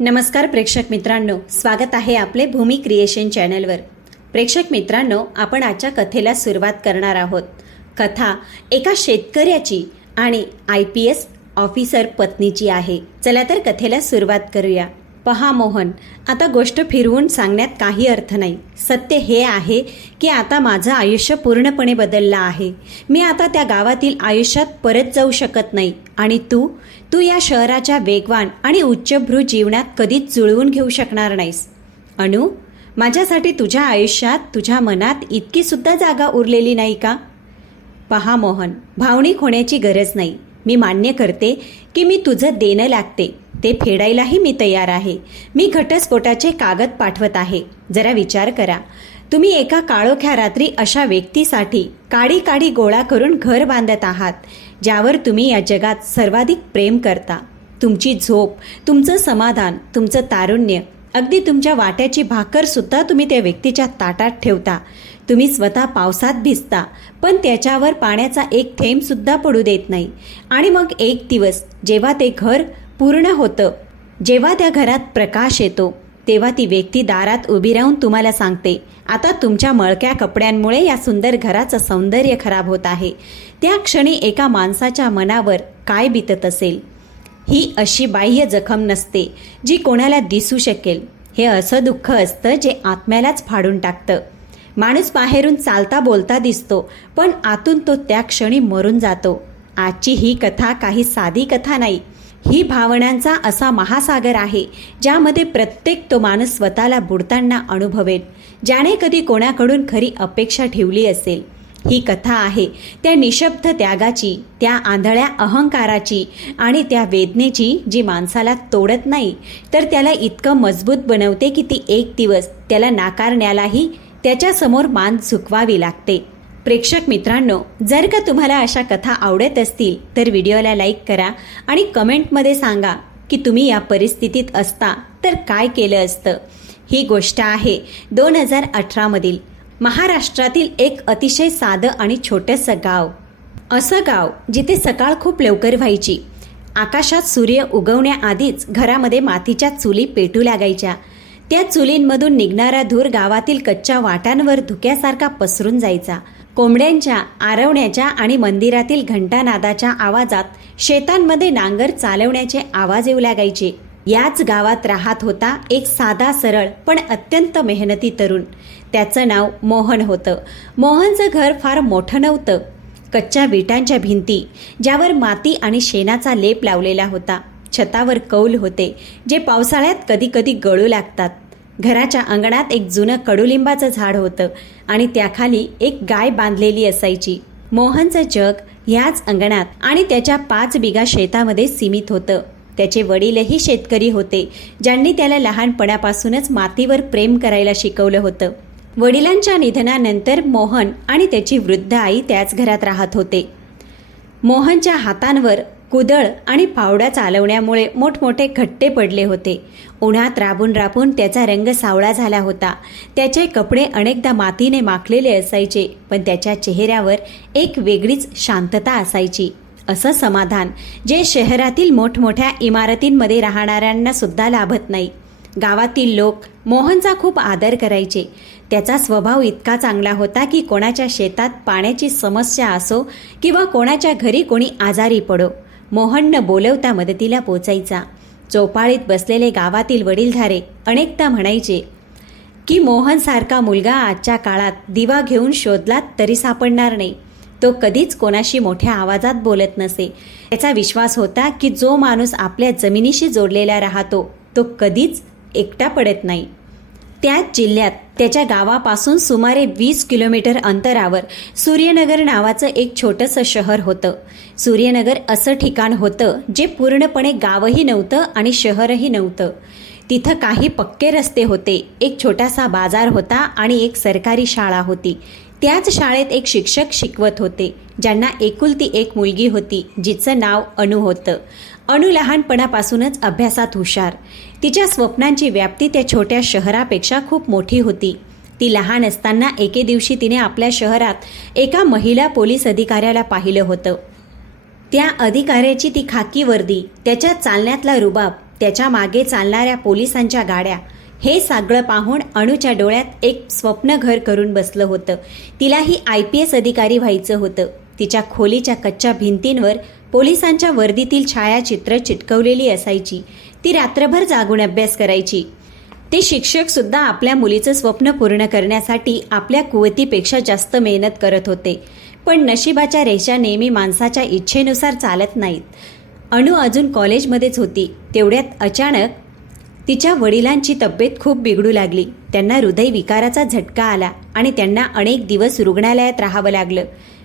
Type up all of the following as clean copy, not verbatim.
नमस्कार प्रेक्षक मित्रांनो, स्वागत आहे आपले भूमी क्रिएशन चॅनलवर। प्रेक्षक मित्रांनो, आपण आजच्या कथेला सुरुवात करणार आहोत। कथा एका शेतकऱ्याची आणि IPS ऑफिसर पत्नीची आहे। चला तर कथेला सुरुवात करूया। पहा मोहन, आता गोष्ट फिरवून सांगण्यात काही अर्थ नाही। सत्य हे आहे की आता माझं आयुष्य पूर्णपणे बदललं आहे। मी आता त्या गावातील आयुष्यात परत जाऊ शकत नाही आणि तू या शहराच्या वेगवान आणि उच्चभ्रू जीवनात कधीच जुळवून घेऊ शकणार नाहीस। अनु, माझ्यासाठी तुझ्या आयुष्यात, तुझ्या मनात इतकी सुद्धा जागा उरलेली नाही का? पहा मोहन, भावनिक होण्याची गरज नाही। मी मान्य करते की मी तुझं देणं लागते, ते फेडायलाही मी तयार आहे। मी घटस्फोटाचे कागद पाठवत आहे। जरा विचार करा, तुम्ही एका काळोख्या रात्री अशा व्यक्तीसाठी काडी काडी गोळा करून घर बांधत आहात, ज्यावर तुम्ही या जगात सर्वाधिक प्रेम करता। तुमची झोप, तुमचं समाधान, तुमचं तारुण्य, अगदी तुमच्या वाट्याची भाकर सुद्धा तुम्ही त्या व्यक्तीच्या ताटात ठेवता। तुम्ही स्वतः पावसात भिजता, पण त्याच्यावर पाण्याचा एक थेंब सुद्धा पडू देत नाही। आणि मग एक दिवस जेव्हा ते घर पूर्ण होतं, जेव्हा त्या घरात प्रकाश येतो, तेव्हा ती व्यक्ती दारात उभी राहून तुम्हाला सांगते, आता तुमच्या मळक्या कपड्यांमुळे या सुंदर घराचं सौंदर्य खराब होत आहे। त्या क्षणी एका माणसाच्या मनावर काय बीतत असेल? ही अशी बाह्य जखम नसते जी कोणाला दिसू शकेल। हे असं दुःख असतं जे आत्म्यालाच फाडून टाकतं। माणूस बाहेरून चालता बोलता दिसतो, पण आतून तो त्या क्षणी मरून जातो। आजची ही कथा काही साधी कथा नाही। ही भावनांचा असा महासागर आहे, ज्यामध्ये प्रत्येक तो माणूस स्वतःला बुडताना अनुभवेल, ज्याने कधी कोणाकडून खरी अपेक्षा ठेवली असेल। ही कथा आहे त्या निशब्द त्यागाची, त्या आंधळ्या अहंकाराची आणि त्या वेदनेची, जी माणसाला तोडत नाही तर त्याला इतकं मजबूत बनवते की ती एक दिवस त्याला नाकारण्यालाही त्याच्यासमोर मान झुकवावी लागते। प्रेक्षक मित्रांनो, जर का तुम्हाला अशा कथा आवडत असतील तर व्हिडिओला लाईक करा आणि कमेंटमध्ये सांगा की तुम्ही या परिस्थितीत असता तर काय केलं असतं। ही गोष्ट आहे 2018 मधील महाराष्ट्रातील एक अतिशय साधं आणि छोटंसं गाव। असं गाव जिथे सकाळ खूप लवकर व्हायची। आकाशात सूर्य उगवण्याआधीच घरामध्ये मातीच्या चुली पेटू लागायच्या। त्या चुलींमधून निघणारा धूर गावातील कच्च्या वाटांवर धुक्यासारखा पसरून जायचा। कोंबड्यांच्या आरवण्याच्या आणि मंदिरातील घंटानादाच्या आवाजात शेतांमध्ये नांगर चालवण्याचे आवाज येऊ लागायचे। याच गावात राहत होता एक साधा सरळ पण अत्यंत मेहनती तरुण। त्याचं नाव मोहन होतं। मोहनचं घर फार मोठं नव्हतं। कच्च्या विटांच्या भिंती, ज्यावर माती आणि शेणाचा लेप लावलेला होता। छतावर कौल होते, जे पावसाळ्यात कधी कधी गळू लागतात। घराच्या अंगणात एक जुनं कडुलिंबाचं झाड होतं आणि त्याखाली एक गाय बांधलेली असायची। मोहनचं जग याच अंगणात आणि त्याच्या 5 बिघा शेतामध्ये सीमित होतं। त्याचे वडीलही शेतकरी होते, ज्यांनी त्याला लहानपणापासूनच मातीवर प्रेम करायला शिकवलं होतं। वडिलांच्या निधनानंतर मोहन आणि त्याची वृद्ध आई त्याच घरात राहत होते। मोहनच्या हातांवर कुदळ आणि फावडा चालवण्यामुळे मोठमोठे खट्टे पडले होते। उन्हात राबून राबून त्याचा रंग सावळा झाला होता। त्याचे कपडे अनेकदा मातीने माखलेले असायचे, पण त्याच्या चेहऱ्यावर एक वेगळीच शांतता असायची। असं समाधान जे शहरातील मोठमोठ्या इमारतींमध्ये राहणाऱ्यांना सुद्धा लाभत नाही। गावातील लोक मोहनचा खूप आदर करायचे। त्याचा स्वभाव इतका चांगला होता की कोणाच्या शेतात पाण्याची समस्या असो किंवा कोणाच्या घरी कोणी आजारी पडो, मोहन न बोलवता मदतीला पोचायचा। चौपाळीत बसलेले गावातील वडीलधारे अनेकदा म्हणायचे की मोहनसारखा मुलगा आजच्या काळात दिवा घेऊन शोधलात तरी सापडणार नाही। तो कधीच कोणाशी मोठ्या आवाजात बोलत नसे। त्याचा विश्वास होता की जो माणूस आपल्या जमिनीशी जोडलेला राहतो तो कधीच एकटा पडत नाही। त्याच जिल्ह्यात त्याच्या गावापासून सुमारे 20 किलोमीटर अंतरावर सूर्यनगर नावाचं एक छोटंसं शहर होतं। सूर्यनगर असं ठिकाण होतं जे पूर्णपणे गावही नव्हतं आणि शहरही नव्हतं। तिथं काही पक्के रस्ते होते, एक छोटासा बाजार होता आणि एक सरकारी शाळा होती। त्याच शाळेत एक शिक्षक शिकवत होते, ज्यांना एकुलती एक मुलगी होती, जिचं नाव अनु होतं। अनु लहानपणापासूनच अभ्यासात हुशार। तिच्या स्वप्नांची व्याप्ती त्या छोट्या शहरापेक्षा खूप मोठी होती। ती लहान असताना एके दिवशी तिने आपल्या शहरात एका महिला पोलीस अधिकाऱ्याला पाहिलं होतं। त्या अधिकाऱ्याची ती खाकी वर्दी, त्याच्या चालण्यातला रुबाब, त्याच्या मागे चालणाऱ्या पोलिसांच्या गाड्या, हे सगळं पाहून अणूच्या डोळ्यात एक स्वप्न घर करून बसलं होतं. तिलाही IPS अधिकारी व्हायचं होतं. तिच्या खोलीच्या कच्च्या भिंतींवर पोलिसांच्या वर्दीतील छायाचित्र चिटकवलेली असायची. ती रात्रभर जागून अभ्यास करायची. ते शिक्षकसुद्धा आपल्या मुलीचं स्वप्न पूर्ण करण्यासाठी आपल्या कुवतीपेक्षा जास्त मेहनत करत होते. पण नशिबाच्या रेषा नेहमी माणसाच्या इच्छेनुसार चालत नाहीत. अणू अजून कॉलेजमध्येच होती. तेवढ्यात अचानक तिच्या वडिलांची तब्येत खूप बिघडू लागली. त्यांना हृदयविकाराचा झटका आला आणि त्यांना अनेक दिवस रुग्णालयात राहावं लागलं.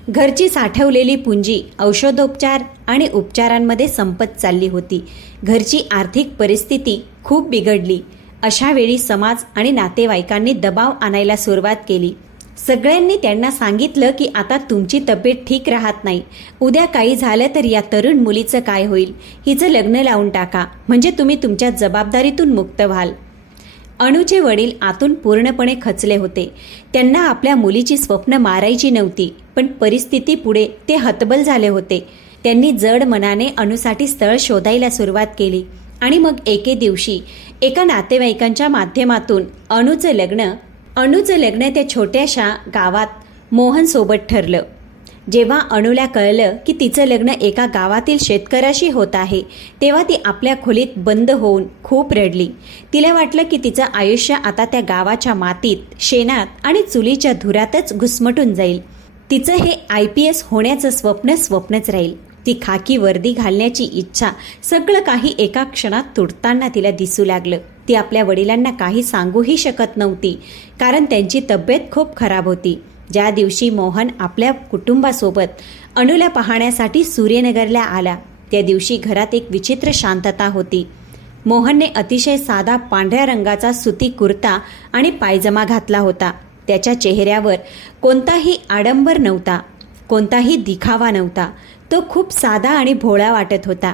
घरची साठवलेली पुंजी औषधोपचार आणि उपचारांमध्ये संपत चालली होती. घरची आर्थिक परिस्थिती खूप बिघडली. अशा वेळी समाज आणि नातेवाईकांनी दबाव आणायला सुरुवात केली. सगळ्यांनी त्यांना सांगितलं की आता तुमची तब्येत ठीक राहत नाही. उद्या काही झालं तर या तरुण मुलीचं काय होईल? हिचं लग्न लावून टाका, म्हणजे तुम्ही तुमच्या जबाबदारीतून मुक्त व्हाल. अणूचे वडील आतून पूर्णपणे खचले होते. त्यांना आपल्या मुलीची स्वप्न मारायची नव्हती, पण परिस्थितीपुढे ते हतबल झाले होते. त्यांनी जड मनाने अणूसाठी स्थळ शोधायला सुरुवात केली आणि मग एके दिवशी एका नातेवाईकांच्या माध्यमातून अणूचं लग्न त्या छोट्याशा गावात मोहनसोबत ठरलं. जेव्हा अणूला कळलं की तिचं लग्न एका गावातील शेतकऱ्याशी होत आहे, तेव्हा ती आपल्या खोलीत बंद होऊन खूप रडली. तिला वाटलं की तिचं आयुष्य आता त्या गावाच्या मातीत, शेणात आणि चुलीच्या धुरातच घुसमटून जाईल. तिचं हे IPS होण्याचं स्वप्नच राहील. ती खाकी वर्दी घालण्याची इच्छा, सगळं काही एका क्षणात तुटताना तिला दिसू लागलं. ती आपल्या वडिलांना काही सांगूही शकत नव्हती, कारण त्यांची तब्येत खूप खराब होती. ज्या दिवशी मोहन आपल्या कुटुंबासोबत अणूला पाहण्यासाठी सूर्यनगरला आला, त्या दिवशी घरात एक विचित्र शांतता होती. मोहनने अतिशय साधा पांढऱ्या रंगाचा सुती कुर्ता आणि पायजमा घातला होता. त्याच्या चेहऱ्यावर कोणताही आडंबर नव्हता, कोणताही दिखावा नव्हता. तो खूप साधा आणि भोळा वाटत होता.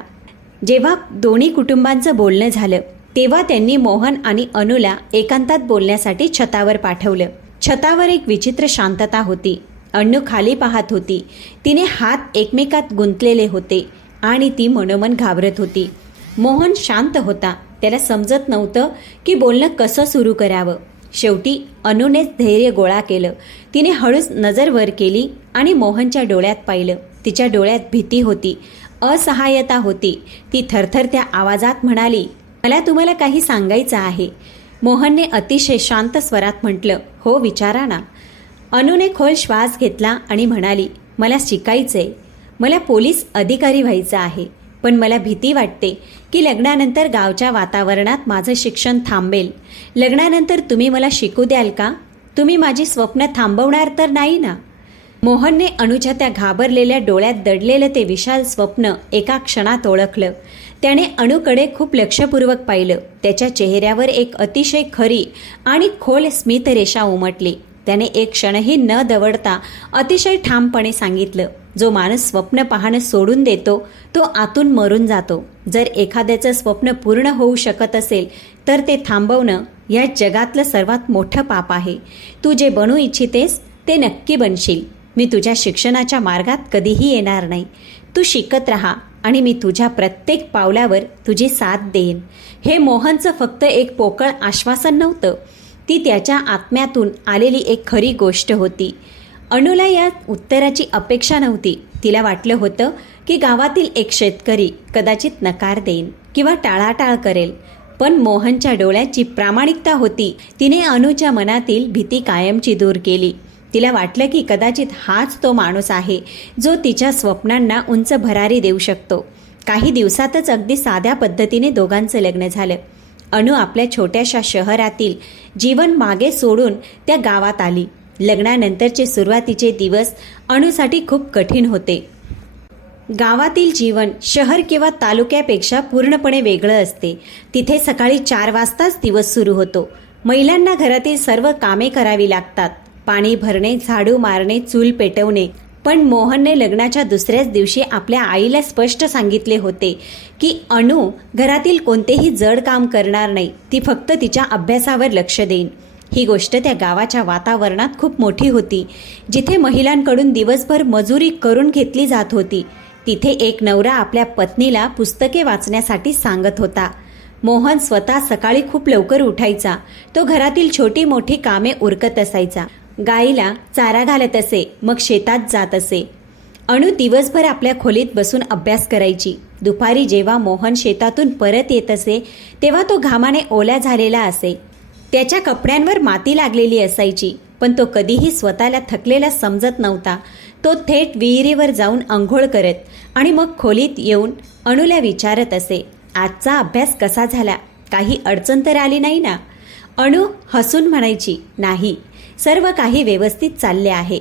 जेव्हा दोन्ही कुटुंबांचं बोलणं झालं, तेव्हा त्यांनी मोहन आणि अणूला एकांतात बोलण्यासाठी छतावर पाठवलं. छतावर एक विचित्र शांतता होती. अणू खाली पाहत होती. तिने हात एकमेकात गुंतलेले होते आणि ती मनोमन घाबरत होती. मोहन शांत होता. त्याला समजत नव्हतं की बोलणं कसं सुरू करावं. शेवटी अणूनेच धैर्य गोळा केलं. तिने हळूच नजर वर केली आणि मोहनच्या डोळ्यात पाहिलं. तिच्या डोळ्यात भीती होती, असहाय्यता होती. ती थरथरत्या आवाजात म्हणाली, मला तुम्हाला काही सांगायचं आहे. मोहनने अतिशय शांत स्वरात म्हटलं, हो विचारा ना. अणूने खोल श्वास घेतला आणि म्हणाली, मला शिकायचंय. मला पोलीस अधिकारी व्हायचं आहे. पण मला भीती वाटते की लग्नानंतर गावच्या वातावरणात माझं शिक्षण थांबेल. लग्नानंतर तुम्ही मला शिकू द्याल का? तुम्ही माझी स्वप्न थांबवणार तर नाही ना? मोहनने अणूच्या त्या घाबरलेल्या डोळ्यात दडलेलं ते विशाल स्वप्न एका क्षणात ओळखलं. त्याने अणूकडे खूप लक्षपूर्वक पाहिलं. त्याच्या चेहऱ्यावर एक अतिशय खरी आणि खोल स्मितरेषा उमटली. त्याने एक क्षणही न दवडता अतिशय ठामपणे सांगितलं, जो माणूस स्वप्न पाहणं सोडून देतो तो आतून मरून जातो. जर एखाद्याचं स्वप्न पूर्ण होऊ शकत असेल तर ते थांबवणं या जगातलं सर्वात मोठं पाप आहे. तू जे बनू इच्छितेस ते नक्की बनशील. मी तुझ्या शिक्षणाच्या मार्गात कधीही येणार नाही. तू शिकत राहा आणि मी तुझ्या प्रत्येक पावलावर तुझी साथ देईन. हे मोहनचं फक्त एक पोकळ आश्वासन नव्हतं, ती त्याच्या आत्म्यातून आलेली एक खरी गोष्ट होती. अणूला या उत्तराची अपेक्षा नव्हती. तिला वाटलं होतं की गावातील एक शेतकरी कदाचित नकार देईन किंवा टाळाटाळ करेल. पण मोहनच्या डोळ्यात जी प्रामाणिकता होती तिने अणूच्या मनातील भीती कायमची दूर केली. तिला वाटलं की कदाचित हाच तो माणूस आहे जो तिच्या स्वप्नांना उंच भरारी देऊ शकतो. काही दिवसातच अगदी साध्या पद्धतीने दोघांचं लग्न झालं. अणू आपल्या छोट्याशा शहरातील जीवन मागे सोडून त्या गावात आली. लग्नानंतरचे सुरुवातीचे दिवस अणूसाठी खूप कठीण होते. गावातील जीवन शहर किंवा तालुक्यापेक्षा पूर्णपणे वेगळं असते. तिथे सकाळी 4 वाजताच दिवस सुरू होतो. महिलांना घरातील सर्व कामे करावी लागतात. पाणी भरणे, झाडू मारणे, चूल पेटवणे. पण मोहनने लग्नाच्या दुसऱ्याच दिवशी आपल्या आईला स्पष्ट सांगितले होते की अणू घरातील कोणतेही जड काम करणार नाही. ती फक्त तिच्या अभ्यासावर लक्ष देईन. ही गोष्ट त्या गावाच्या वातावरणात खूप मोठी होती, जिथे महिलांकडून दिवसभर मजुरी करून घेतली जात होती. तिथे एक नवरा आपल्या पत्नीला पुस्तके वाचण्यासाठी सांगत होता. मोहन स्वतः सकाळी खूप लवकर उठायचा. तो घरातील छोटी मोठी कामे उरकत असायचा. गाईला चारा घालत असे, मग शेतात जात असे. अनु दिवसभर आपल्या खोलीत बसून अभ्यास करायची. दुपारी जेव्हा मोहन शेतातून परत येत असे तेव्हा तो घामाने ओला झालेला असे. त्याच्या कपड्यांवर माती लागलेली असायची, पण तो कधीही स्वतःला थकलेला समजत नव्हता. तो थेट विहिरीवर जाऊन अंघोळ करत आणि मग खोलीत येऊन अणूला विचारत असे, आजचा अभ्यास कसा झाला? काही अडचण तर आली नाही ना? अणू हसून म्हणायची, नाही, सर्व काही व्यवस्थित चालले आहे.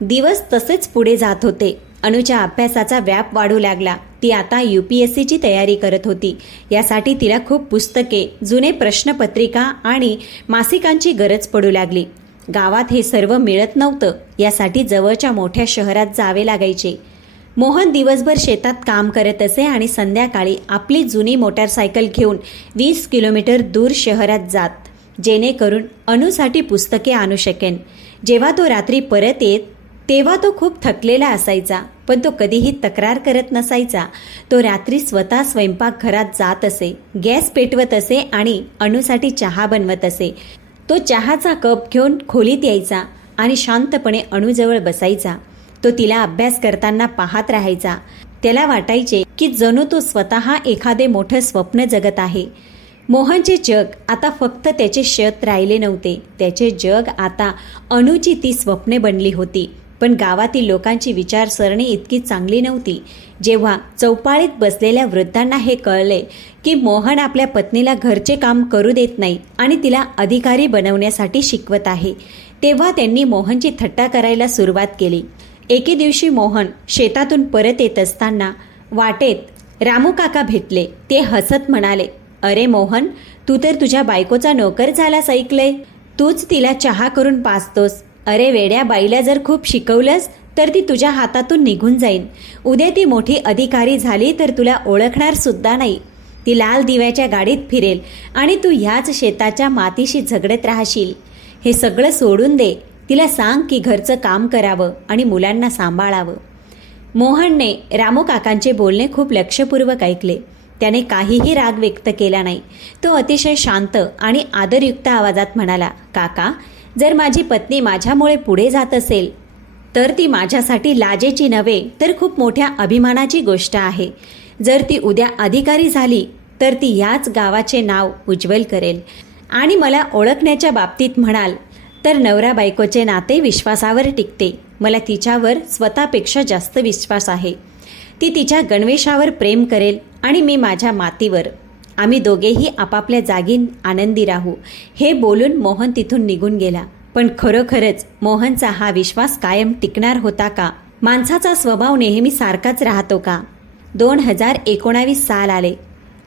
दिवस तसेच पुढे जात होते. अणूच्या अभ्यासाचा व्याप वाढू लागला. ती आता UPSCची तयारी करत होती. यासाठी तिला खूप पुस्तके, जुने प्रश्नपत्रिका आणि मासिकांची गरज पडू लागली. गावात हे सर्व मिळत नव्हतं. यासाठी जवळच्या मोठ्या शहरात जावे लागायचे. मोहन दिवसभर शेतात काम करत असे आणि संध्याकाळी आपली जुनी मोटारसायकल घेऊन 20 किलोमीटर दूर शहरात जात, जेणेकरून अणूसाठी पुस्तके आणू शकेन. जेव्हा तो रात्री परत येत तेव्हा तो खूप थकलेला असायचा, पण तो कधीही तक्रार करत नसायचा. तो रात्री स्वतः स्वयंपाकघरात जात असे, गॅस पेटवत असे आणि अणूसाठी चहा बनवत असे. तो चहाचा कप घेऊन खोलीत यायचा आणि शांतपणे अणूजवळ बसायचा. तो तिला अभ्यास करताना पाहत राहायचा. त्याला वाटायचे की जणू तो स्वतः एखादे मोठं स्वप्न जगत आहे. मोहनचे जग आता फक्त त्याचे शेत राहिले नव्हते. त्याचे जग आता अणूची ती स्वप्ने बनली होती. पण गावातील लोकांची विचारसरणी इतकी चांगली नव्हती. जेव्हा चौपाळीत बसलेल्या वृद्धांना हे कळले की मोहन आपल्या पत्नीला घरचे काम करू देत नाही आणि तिला अधिकारी बनवण्यासाठी शिकवत आहे, तेव्हा त्यांनी मोहनची थट्टा करायला सुरुवात केली. एके दिवशी मोहन शेतातून परत येत असताना वाटेत रामू काका भेटले. ते हसत म्हणाले, अरे मोहन, तू तर तुझ्या बायकोचा नोकर झालास ऐकलंय. तूच तिला चहा करून पाजतोस. अरे वेड्या, बाईला जर खूप शिकवलंस तर ती तुझ्या हातातून निघून जाईन. उद्या ती मोठी अधिकारी झाली तर तुला ओळखणार सुद्धा नाही. ती लाल दिव्याच्या गाडीत फिरेल आणि तू ह्याच शेताच्या मातीशी झगडत राहशील. हे सगळं सोडून दे. तिला सांग की घरचं काम करावं आणि मुलांना सांभाळावं. मोहनने रामू काकांचे बोलणे खूप लक्षपूर्वक ऐकले. त्याने काहीही राग व्यक्त केला नाही. तो अतिशय शांत आणि आदरयुक्त आवाजात म्हणाला, काका, जर माझी पत्नी माझ्यामुळे पुढे जात असेल तर ती माझ्यासाठी लाजेची नव्हे तर खूप मोठ्या अभिमानाची गोष्ट आहे. जर ती उद्या अधिकारी झाली तर ती याच गावाचे नाव उज्ज्वल करेल. आणि मला ओळखण्याच्या बाबतीत म्हणाल तर नवरा बायकोचे नाते विश्वासावर टिकते. मला तिच्यावर स्वतःपेक्षा जास्त विश्वास आहे. ती तिच्या गणवेशावर प्रेम करेल आणि मी माझ्या मातीवर. आम्ही दोघेही आपापल्या जागी आनंदी राहू. हे बोलून मोहन तिथून निघून गेला. पण खरोखरच मोहनचा हा विश्वास कायम टिकणार होता का? माणसाचा स्वभाव नेहमी सारखाच राहतो का? 2019 साल आले.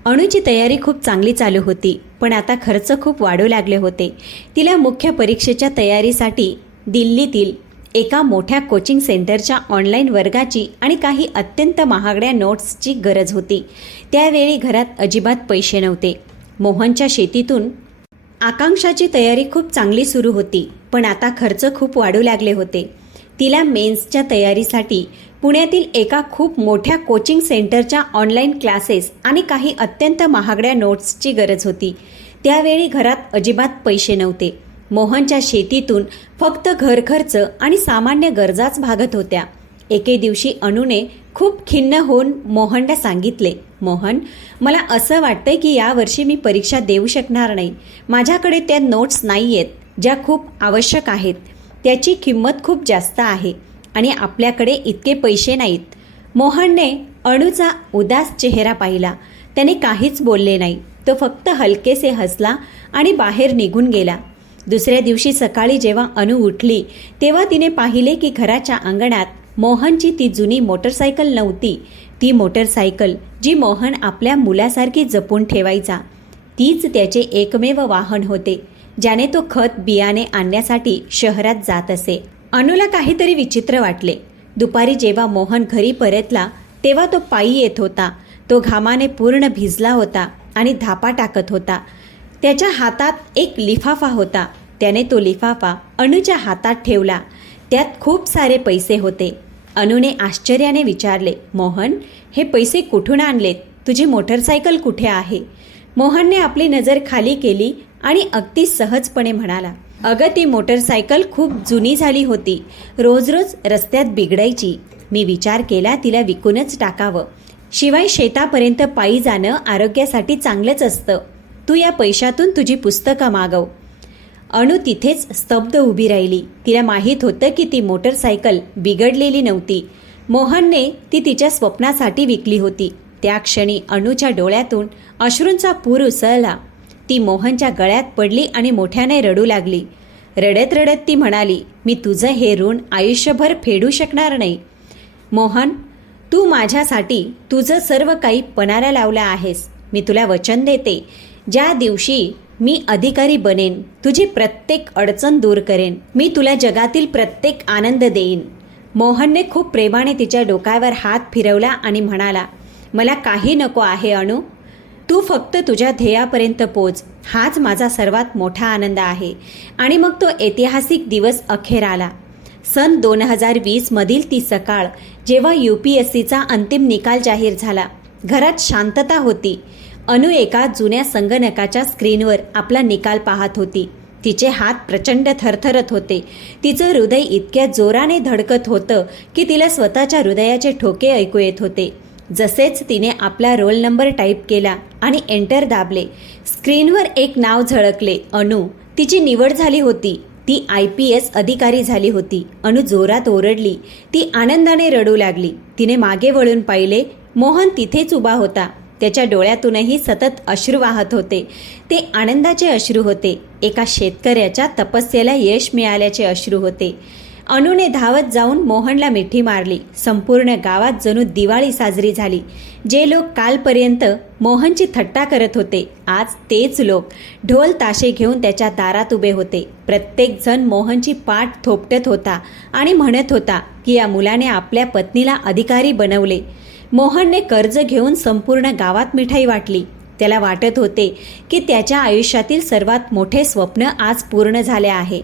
अणूची तयारी खूप चांगली चालू होती, पण आता खर्च खूप वाढू लागले होते. तिला मुख्य परीक्षेच्या तयारीसाठी दिल्लीतील एका मोठ्या कोचिंग सेंटरच्या ऑनलाईन वर्गाची आणि काही अत्यंत महागड्या नोट्सची गरज होती. त्यावेळी घरात अजिबात पैसे नव्हते. मोहनच्या शेतीतून आकांक्षाची तयारी खूप चांगली सुरू होती, पण आता खर्च खूप वाढू लागले होते. तिला मेन्सच्या तयारीसाठी पुण्यातील एका खूप मोठ्या कोचिंग सेंटरच्या ऑनलाईन क्लासेस आणि काही अत्यंत महागड्या नोट्सची गरज होती. त्यावेळी घरात अजिबात पैसे नव्हते. मोहनच्या शेतीतून फक्त घरखर्च आणि सामान्य गरजाच भागत होत्या. एके दिवशी अणूने खूप खिन्न होऊन मोहनला सांगितले, मोहन, मला असं वाटतंय की यावर्षी मी परीक्षा देऊ शकणार नाही. माझ्याकडे त्या नोट्स नाही आहेत ज्या खूप आवश्यक आहेत. त्याची किंमत खूप जास्त आहे आणि आपल्याकडे इतके पैसे नाहीत. मोहनने अणूचा उदास चेहरा पाहिला. त्याने काहीच बोलले नाही. तो फक्त हलकेसे हसला आणि बाहेर निघून गेला. दुसऱ्या दिवशी सकाळी जेव्हा अणू उठली तेव्हा तिने पाहिले की घराच्या अंगणात मोहनची ती जुनी मोटरसायकल नव्हती. ती मोटरसायकल जी मोहन आपल्या मुलासारखी जपून ठेवायचा, तीच त्याचे एकमेव वाहन होते, ज्याने तो खत बियाणे आणण्यासाठी शहरात जात असे. अणूला काहीतरी विचित्र वाटले. दुपारी जेव्हा मोहन घरी परतला तेव्हा तो पायी येत होता. तो घामाने पूर्ण भिजला होता आणि धापा टाकत होता. त्याच्या हातात एक लिफाफा होता. त्याने तो लिफाफा अणूच्या हातात ठेवला. त्यात खूप सारे पैसे होते. अणूने आश्चर्याने विचारले, मोहन, हे पैसे कुठून आणलेत? तुझी मोटरसायकल कुठे आहे? मोहनने आपली नजर खाली केली आणि अगदी सहजपणे म्हणाला, अगं ती मोटरसायकल खूप जुनी झाली होती, रोज रोज रस्त्यात बिघडायची. मी विचार केला तिला विकूनच टाकावं. शिवाय शेतापर्यंत पायी जाणं आरोग्यासाठी चांगलंच असतं. तू या पैशातून तुझी पुस्तकं मागव. अनु तिथेच स्तब्ध उभी राहिली. तिला माहीत होतं की ती मोटरसायकल बिघडलेली नव्हती. मोहनने ती तिच्या स्वप्नासाठी विकली होती. त्या क्षणी अणूच्या डोळ्यातून अश्रूंचा पूर उसळला. ती मोहनच्या गळ्यात पडली आणि मोठ्याने रडू लागली. रडत रडत ती म्हणाली, मी तुझं हे ऋण आयुष्यभर फेडू शकणार नाही. मोहन, तू माझ्यासाठी तुझं सर्व काही पणाला लावलं आहेस. मी तुला वचन देते, ज्या दिवशी मी अधिकारी बनेन, तुझी प्रत्येक अडचण दूर करेन. मी तुला जगातील प्रत्येक आनंद देईन. मोहनने खूप प्रेमाने तिच्या डोक्यावर हात फिरवला आणि म्हणाला, मला काही नको आहे अणू. तू फक्त तुझ्या ध्येयापर्यंत पोच. हाच माझा सर्वात मोठा आनंद आहे. आणि मग तो ऐतिहासिक दिवस अखेर आला. सन 2020 मधील ती सकाळ, जेव्हा UPSCचा अंतिम निकाल जाहीर झाला. घरात शांतता होती. अनु एका जुन्या संगणकाच्या स्क्रीनवर आपला निकाल पाहत होती. तिचे हात प्रचंड थरथरत होते. तिचं हृदय इतक्या जोराने धडकत होतं की तिला स्वतःच्या हृदयाचे ठोके ऐकू येत होते. जसेच तिने आपला रोल नंबर टाईप केला आणि एंटर दाबले, स्क्रीनवर एक नाव झळकले, अनु. तिची निवड झाली होती. ती IPS अधिकारी झाली होती. अनु जोरात ओरडली. ती आनंदाने रडू लागली. तिने मागे वळून पाहिले. मोहन तिथेच उभा होता. त्याच्या डोळ्यातूनही सतत अश्रू वाहत होते. ते आनंदाचे अश्रू होते. एका शेतकऱ्याच्या तपस्येला यश मिळाल्याचे अश्रू होते. अनुने धावत जाऊन मोहनला मिठी मारली. संपूर्ण गावात जणू दिवाळी साजरी झाली. जे लोक कालपर्यंत मोहनची थट्टा करत होते, आज तेच लोक ढोल ताशे घेऊन त्याच्या दारात उभे होते. प्रत्येक जण मोहनची पाठ थोपटत होता आणि म्हणत होता की या मुलाने आपल्या पत्नीला अधिकारी बनवले. मोहनने कर्ज घेऊन संपूर्ण गावात मिठाई वाटली. त्याला वाटत होते की त्याच्या आयुष्यातील सर्वात मोठे स्वप्न आज पूर्ण झाले आहे.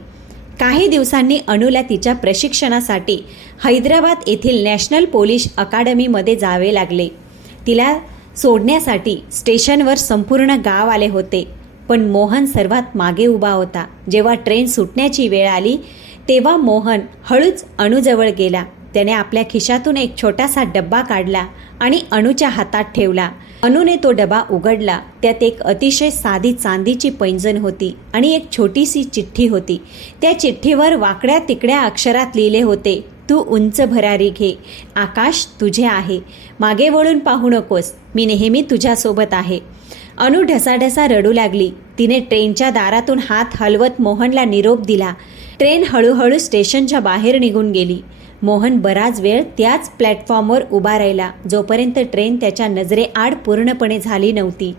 काही दिवसांनी अनुला तिच्या प्रशिक्षणासाठी हैदराबाद येथील नॅशनल पोलीस अकादमीमध्ये जावे लागले. तिला सोडण्यासाठी स्टेशनवर संपूर्ण गाव आले होते. पण मोहन सर्वात मागे उभा होता. जेव्हा ट्रेन सुटण्याची वेळ आली तेव्हा मोहन हळूच अनुजवळ गेला. त्याने आपल्या खिशातून एक छोटासा डब्बा काढला आणि अनुच्या हातात ठेवला. अनुने तो डबा उघडला. त्यात एक अतिशय साधी चांदीची पैंजण होती आणि एक छोटीशी चिठ्ठी होती. त्या चिठ्ठीवर वाकड्या तिकड्या अक्षरात लिहिले होते, तू उंच भरारी घे, आकाश तुझे आहे, मागे वळून पाहू नकोस, मी नेहमी तुझ्यासोबत आहे. अनु ढसाढसा रडू लागली. तिने ट्रेनच्या दारातून हात हलवत मोहनला निरोप दिला. ट्रेन हळूहळू स्टेशनच्या बाहेर निघून गेली. मोहन बराच वेळ त्याच प्लॅटफॉर्मवर उभा राहिला, जोपर्यंत ट्रेन त्याच्या नजरेआड पूर्णपणे झाली नव्हती.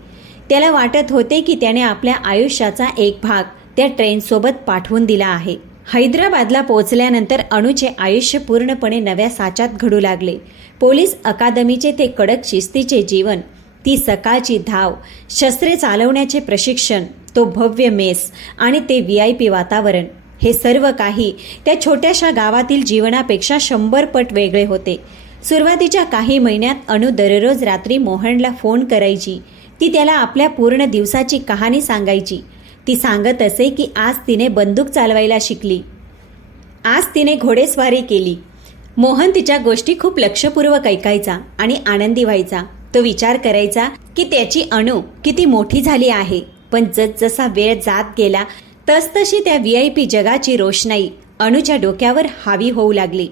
त्याला वाटत होते की त्याने आपल्या आयुष्याचा एक भाग त्या ट्रेनसोबत पाठवून दिला आहे. हैदराबादला पोहोचल्यानंतर अनुचे आयुष्य पूर्णपणे नव्या साच्यात घडू लागले. पोलीस अकादमीचे ते कडक शिस्तीचे जीवन, ती सकाळची धाव, शस्त्रे चालवण्याचे प्रशिक्षण, तो भव्य मेस आणि ते VIP वातावरण, हे सर्व काही त्या छोट्याशा गावातील जीवनापेक्षा 100 पट वेगळे होते. सुरुवातीच्या काही महिन्यात अनु दररोज रात्री मोहनला फोन करायची. ती त्याला आपल्या पूर्ण दिवसाची कहाणी सांगायची. ती सांगत असे की आज तिने बंदूक चालवायला शिकली, आज तिने घोडेस्वारी केली. मोहन तिच्या गोष्टी खूप लक्षपूर्वक ऐकायचा आणि आनंदी व्हायचा. तो विचार करायचा की त्याची अनु किती मोठी झाली आहे. पण जसजसा वेळ जात गेला तसतशी त्या VIP जगाची रोषणाई अनुच्या डोक्यावर हावी होऊ लागली.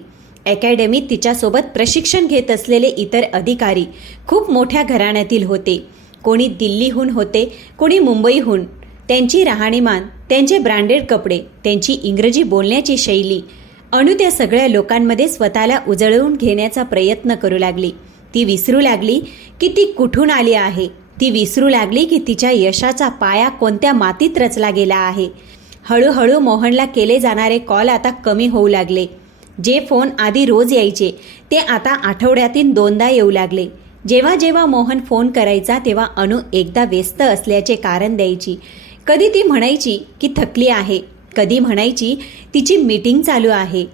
अकॅडमीत तिच्यासोबत प्रशिक्षण घेत असलेले इतर अधिकारी खूप मोठ्या घराण्यातील होते. कोणी दिल्लीहून होते, कोणी मुंबईहून. त्यांची राहणीमान, त्यांचे ब्रँडेड कपडे, त्यांची इंग्रजी बोलण्याची शैली, अनु त्या सगळ्या लोकांमध्ये स्वतःला उजळवून घेण्याचा प्रयत्न करू लागली. ती विसरू लागली की ती कुठून आली आहे. ती विसरू लागली की तिच्या यशाचा पाया कोणत्या मातीत रचला गेला आहे. हळूहळू मोहनला केले जाणारे कॉल आता कमी होऊ लागले. जे फोन आधी रोज यायचे ते आता आठवड्यातील 2दा येऊ लागले. जेव्हा जेव्हा मोहन फोन करायचा तेव्हा अनु एकदा व्यस्त असल्याचे कारण द्यायची. कधी ती म्हणायची की थकली आहे, कधी म्हणायची तिची मीटिंग चालू आहे.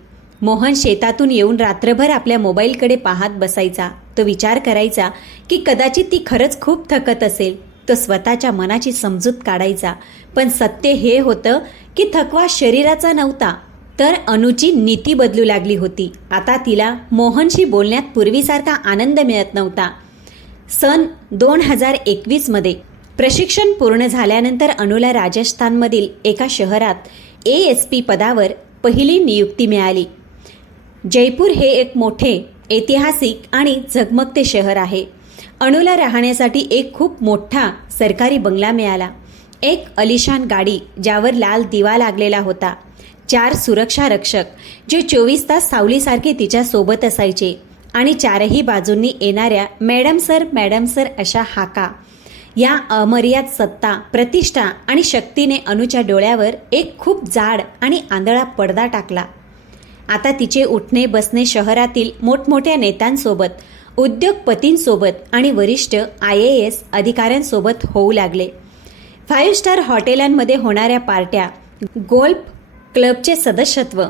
मोहन शेतातून येऊन रात्रभर आपल्या मोबाईलकडे पाहत बसायचा. तो विचार करायचा की कदाचित ती खरंच खूप थकत असेल. तो स्वतःच्या मनाची समजूत काढायचा. पण सत्य हे होतं की थकवा शरीराचा नव्हता, तर अनुची नीती बदलू लागली होती. आता तिला मोहनशी बोलण्यात पूर्वीसारखा आनंद मिळत नव्हता. सन 2021 प्रशिक्षण पूर्ण झाल्यानंतर अनुला राजस्थानमधील एका शहरात ASP पदावर पहिली नियुक्ती मिळाली. जयपूर हे एक मोठे, ऐतिहासिक आणि झगमगते शहर आहे. अनुला राहण्यासाठी एक खूप मोठा सरकारी बंगला मिळाला. एक अलिशान गाडी ज्यावर लाल दिवा लागलेला होता. 4 सुरक्षा रक्षक जे 24 तास सावलीसारखे तिच्या सोबत असायचे आणि चारही बाजूंनी येणाऱ्या मॅडम सर अशा हाका. या अमर्याद सत्ता, प्रतिष्ठा आणि शक्तीने अनुच्या डोळ्यावर एक खूप जाड आणि आंधळा पडदा टाकला. आता तिचे उठणे बसणे शहरातील मोठमोठ्या नेत्यांसोबत, उद्योगपतींसोबत आणि वरिष्ठ IAS अधिकाऱ्यांसोबत होऊ लागले. 5 स्टार हॉटेलांमध्ये होणाऱ्या पार्ट्या, गोल्फ क्लबचे सदस्यत्व,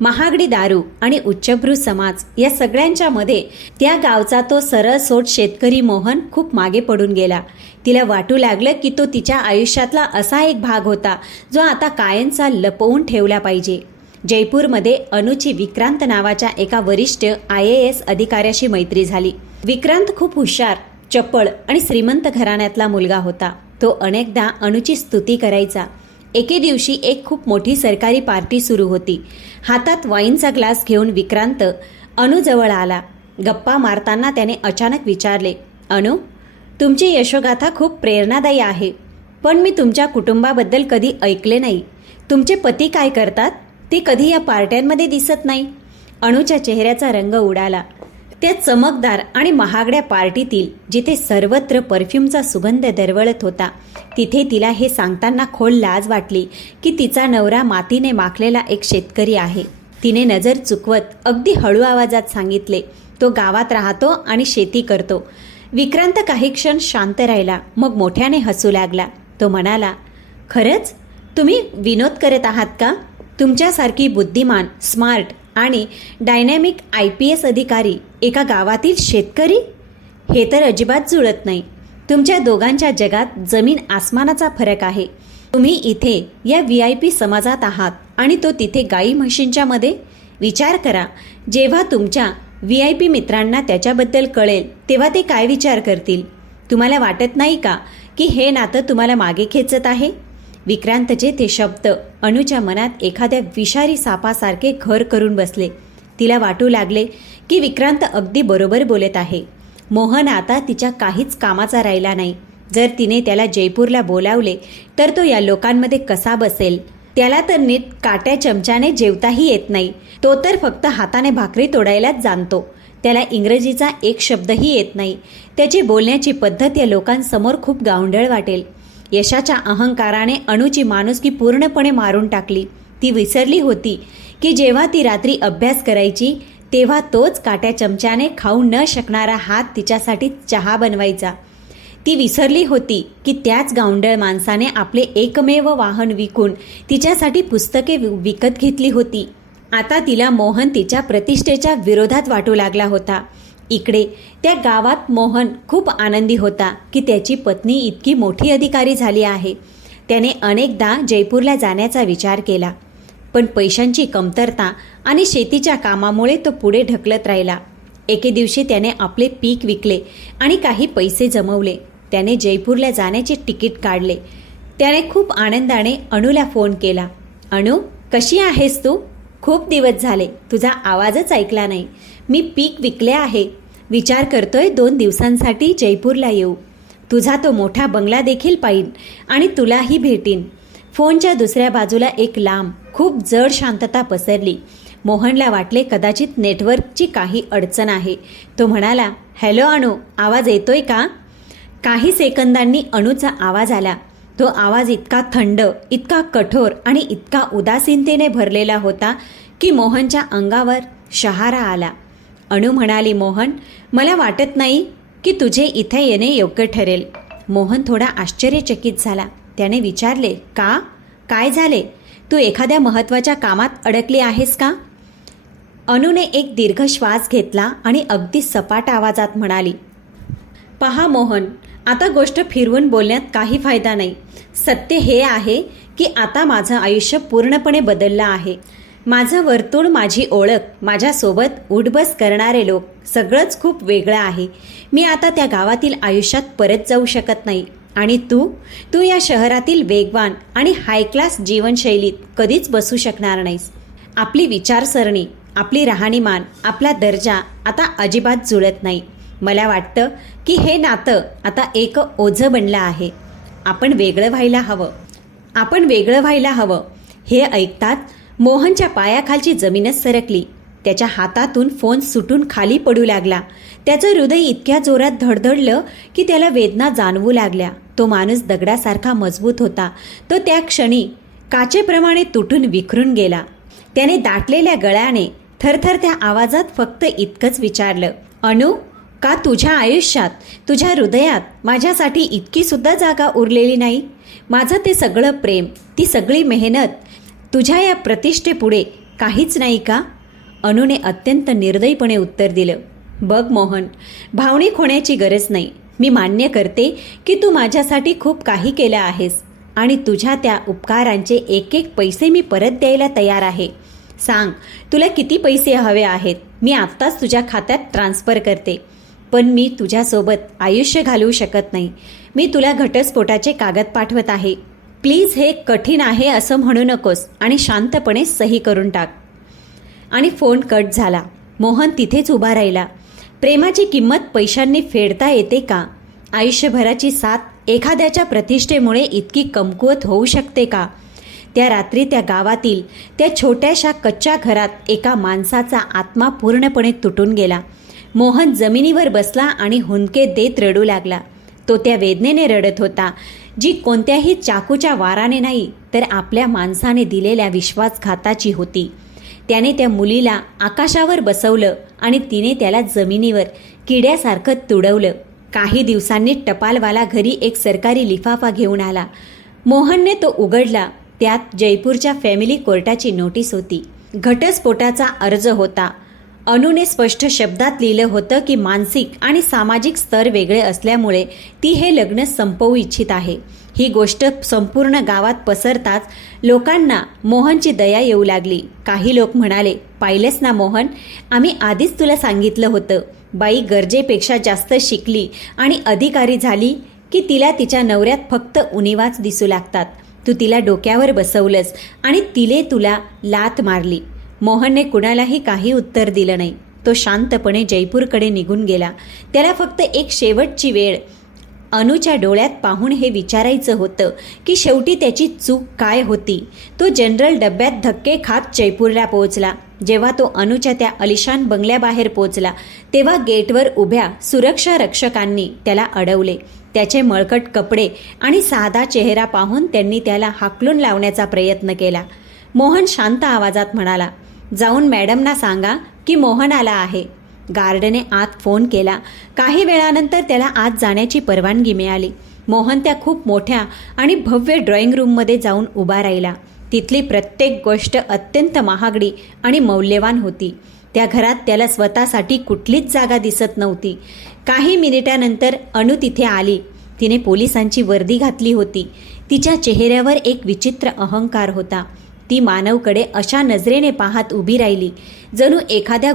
महागडी दारू आणि उच्चभ्रू समाज या सगळ्यांच्या मध्ये त्या गावचा तो सरळसोट शेतकरी मोहन खूप मागे पडून गेला. तिला वाटू लागलं की तो तिच्या आयुष्यातला असा एक भाग होता जो आता कायमचा लपवून ठेवला पाहिजे. जयपूरमध्ये अनुची विक्रांत नावाच्या एका वरिष्ठ IAS अधिकाऱ्याशी मैत्री झाली. विक्रांत खूप हुशार, चपळ आणि श्रीमंत घराण्यातला मुलगा होता. तो अनेकदा अनुची स्तुती करायचा. एके दिवशी एक खूप मोठी सरकारी पार्टी सुरू होती. हातात वाईनचा ग्लास घेऊन विक्रांत अनुजवळ आला. गप्पा मारताना त्याने अचानक विचारले, अनु, तुमची यशोगाथा खूप प्रेरणादायी आहे, पण मी तुमच्या कुटुंबाबद्दल कधी ऐकले नाही. तुमचे पती काय करतात? ते कधी या पार्ट्यांमध्ये दिसत नाही. अनुच्या चेहऱ्याचा रंग उडाला. त्या चमकदार आणि महागड्या पार्टीतील, जिथे सर्वत्र परफ्यूमचा सुगंध दरवळत होता, तिथे तिला हे सांगताना खोल लाज वाटली की तिचा नवरा मातीने माखलेला एक शेतकरी आहे. तिने नजर चुकवत अगदी हळू आवाजात सांगितले, तो गावात राहतो आणि शेती करतो. विक्रांत काही क्षण शांत राहिला, मग मोठ्याने हसू लागला. तो म्हणाला, खरंच? तुम्ही विनोद करत आहात का? तुमच्यासारखी बुद्धिमान, स्मार्ट आणि डायनॅमिक IPS अधिकारी एका गावातील शेतकरी? हे तर अजिबात जुळत नाही. तुमच्या दोघांच्या जगात जमीन आसमानाचा फरक आहे. तुम्ही इथे या VIP समाजात आहात आणि तो तिथे गाई म्हशींच्या मध्ये. विचार करा, जेव्हा तुमच्या VIP मित्रांना त्याच्याबद्दल कळेल तेव्हा ते काय विचार करतील? तुम्हाला वाटत नाही का की हे नातं तुम्हाला मागे खेचत आहे? विक्रांतचे ते शब्द अनुच्या मनात एखाद्या विषारी सापासारखे घर करून बसले. तिला वाटू लागले की विक्रांत अगदी बरोबर बोलत आहे. मोहन आता तिच्या काहीच कामाचा राहिला नाही. जर तिने त्याला जयपूरला बोलावले तर तो या लोकांमध्ये कसा बसेल? त्याला तर नीट काट्या चमच्याने जेवताही येत नाही. तो तर फक्त हाताने भाकरी तोडायलाच जाणतो. त्याला इंग्रजीचा एक शब्दही येत नाही. त्याची बोलण्याची पद्धत या लोकांसमोर खूप गावंढळ वाटेल. यशाच्या अहंकाराने अनुची माणुसकी पूर्णपणे मारून टाकली. ती विसरली होती की जेव्हा ती रात्री अभ्यास करायची तेव्हा तोच काट्या चमच्याने खाऊ न शकणारा हात तिच्यासाठी चहा बनवायचा. ती विसरली होती की त्याच गावंढळ माणसाने आपले एकमेव वाहन विकून तिच्यासाठी पुस्तके विकत घेतली होती. आता तिला मोहन तिच्या प्रतिष्ठेच्या विरोधात वाटू लागला होता. इकडे त्या गावात मोहन खूप आनंदी होता की त्याची पत्नी इतकी मोठी अधिकारी झाली आहे. त्याने अनेकदा जयपूरला जाण्याचा विचार केला, पण पैशांची कमतरता आणि शेतीच्या कामामुळे तो पुढे ढकलत राहिला. एके दिवशी त्याने आपले पीक विकले आणि काही पैसे जमवले. त्याने जयपूरला जाण्याचे तिकीट काढले. त्याने खूप आनंदाने अनुला फोन केला. अनु, कशी आहेस तू? खूप दिवस झाले, तुझा आवाजच ऐकला नाही. मी पीक विकले आहे. विचार करतोय 2 दिवसांसाठी जयपूरला येऊ. तुझा तो मोठा बंगला देखील पाहीन आणि तुलाही भेटीन. फोनच्या दुसऱ्या बाजूला एक लांब, खूप जड शांतता पसरली. मोहनला वाटले कदाचित नेटवर्कची काही अडचण आहे. तो म्हणाला, हॅलो अनु, आवाज येतोय का? काही सेकंदांनी अनुचा आवाज आला. तो आवाज इतका थंड, इतका कठोर आणि इतका उदासीनतेने भरलेला होता की मोहनच्या अंगावर शहारा आला. अनु म्हणाली, मोहन, मला वाटत नाही की तुझे इथे येणे योग्य ठरेल. मोहन थोडा आश्चर्यचकित झाला. त्याने विचारले, का? काय झाले? तू एखाद्या महत्त्वाच्या कामात अडकली आहेस का? अनुने एक दीर्घ श्वास घेतला आणि अगदी सपाट आवाजात म्हणाली, पहा मोहन, आता गोष्ट फिरवून बोलण्यात काही फायदा नाही. सत्य हे आहे की आता माझं आयुष्य पूर्णपणे बदललं आहे. माझं वर्तुळ, माझी ओळख, माझ्यासोबत उठबस करणारे लोक, सगळंच खूप वेगळं आहे. मी आता त्या गावातील आयुष्यात परत जाऊ शकत नाही. आणि तू या शहरातील वेगवान आणि हाय क्लास जीवनशैलीत कधीच बसू शकणार नाहीस. आपली विचारसरणी, आपली राहणीमान, आपला दर्जा आता अजिबात जुळत नाही. मला वाटतं की हे नातं आता एक ओझं बनलं आहे. आपण वेगळं व्हायला हवं. हे ऐकतात मोहनच्या पायाखालची जमीनच सरकली. त्याच्या हातातून फोन सुटून खाली पडू लागला. त्याचं हृदय इतक्या जोरात धडधडलं की त्याला वेदना जाणवू लागल्या. तो माणूस दगडासारखा मजबूत होता. तो त्या क्षणी काचेप्रमाणे तुटून विखरून गेला. त्याने दाटलेल्या गळ्याने थरथरत्या आवाजात फक्त इतकंच विचारलं, अनु, का तुझ्या आयुष्यात, तुझ्या हृदयात माझ्यासाठी इतकी सुद्धा जागा उरलेली नाही? माझं ते सगळं प्रेम, ती सगळी मेहनत तुझ्या या प्रतिष्ठेपुढे काहीच नाही का? अनुने अत्यंत निर्दयीपणे उत्तर दिलं, बघ मोहन, भावनिक होण्याची गरज नाही. मी मान्य करते की तू माझ्यासाठी खूप काही केलं आहेस आणि तुझ्या त्या उपकारांचे एक एक पैसे मी परत द्यायला तयार आहे. सांग, तुला किती पैसे हवे आहेत? मी आत्ताच तुझ्या खात्यात ट्रान्स्फर करते. पण मी तुझ्यासोबत आयुष्य घालवू शकत नाही. मी तुला घटस्फोटाचे कागद पाठवत आहे. प्लीज, हे कठीण आहे असं म्हणू नकोस आणि शांतपणे सही करून टाक. आणि फोन कट झाला. मोहन तिथेच उभा राहिला. प्रेमाची किंमत पैशांनी फेडता येते का? आयुष्यभराची साथ एखाद्याच्या प्रतिष्ठेमुळे इतकी कमकुवत होऊ शकते का? त्या रात्री त्या गावातील त्या छोट्याशा कच्च्या घरात एका माणसाचा आत्मा पूर्णपणे तुटून गेला. मोहन जमिनीवर बसला आणि हुंदके देत रडू लागला. तो त्या वेदनेने रडत होता जी कोणत्याही चाकूच्या वाराने नाही तर आपल्या माणसाने दिलेल्या विश्वासघाताची होती. त्याने त्या मुलीला आकाशावर बसवलं आणि तिने त्याला जमिनीवर किड्यासारखं तुडवलं. काही दिवसांनी टपालवाला घरी एक सरकारी लिफाफा घेऊन आला. मोहनने तो उघडला. त्यात जयपूरच्या फॅमिली कोर्टाची नोटीस होती. घटस्फोटाचा अर्ज होता. अनुने स्पष्ट शब्दात लिहिलं होतं की मानसिक आणि सामाजिक स्तर वेगळे असल्यामुळे ती हे लग्न संपवू इच्छित आहे. ही गोष्ट संपूर्ण गावात पसरताच लोकांना मोहनची दया येऊ लागली. काही लोक म्हणाले, पाहिलंस ना मोहन, आम्ही आधीच तुला सांगितलं होतं. बाई गरजेपेक्षा जास्त शिकली आणि अधिकारी झाली की तिला तिच्या नवऱ्यात फक्त उणिवाच दिसू लागतात. तू तिला डोक्यावर बसवलंस आणि तिने तुला लाथ मारली. मोहनने कुणालाही काही उत्तर दिलं नाही. तो शांतपणे जयपूरकडे निघून गेला. त्याला फक्त एक शेवटची वेळ अनुच्या डोळ्यात पाहून हे विचारायचं होतं की शेवटी त्याची चूक काय होती. तो जनरल डब्यात धक्के खात जयपूरला पोहोचला. जेव्हा तो अनुच्या त्या अलिशान बंगल्याबाहेर पोहोचला तेव्हा गेटवर उभ्या सुरक्षा रक्षकांनी त्याला अडवले. त्याचे मळकट कपडे आणि साधा चेहरा पाहून त्यांनी त्याला हाकलून लावण्याचा प्रयत्न केला. मोहन शांत आवाजात म्हणाला, जाऊन मॅडमना सांगा की मोहन आला आहे. गार्डने आत फोन केला. काही वेळानंतर त्याला आत जाण्याची परवानगी मिळाली. मोहन त्या खूप मोठ्या आणि भव्य ड्रॉइंग रूममध्ये जाऊन उभा राहिला. तिथली प्रत्येक गोष्ट अत्यंत महागडी आणि मौल्यवान होती. त्या घरात त्याला स्वतःसाठी कुठलीच जागा दिसत नव्हती. काही मिनिटानंतर अनु तिथे आली. तिने पोलिसांची वर्दी घातली होती. तिच्या चेहऱ्यावर एक विचित्र अहंकार होता. ती मानवकडे अशा नजरेने पाहत उभी राहिली जणू एखाद्या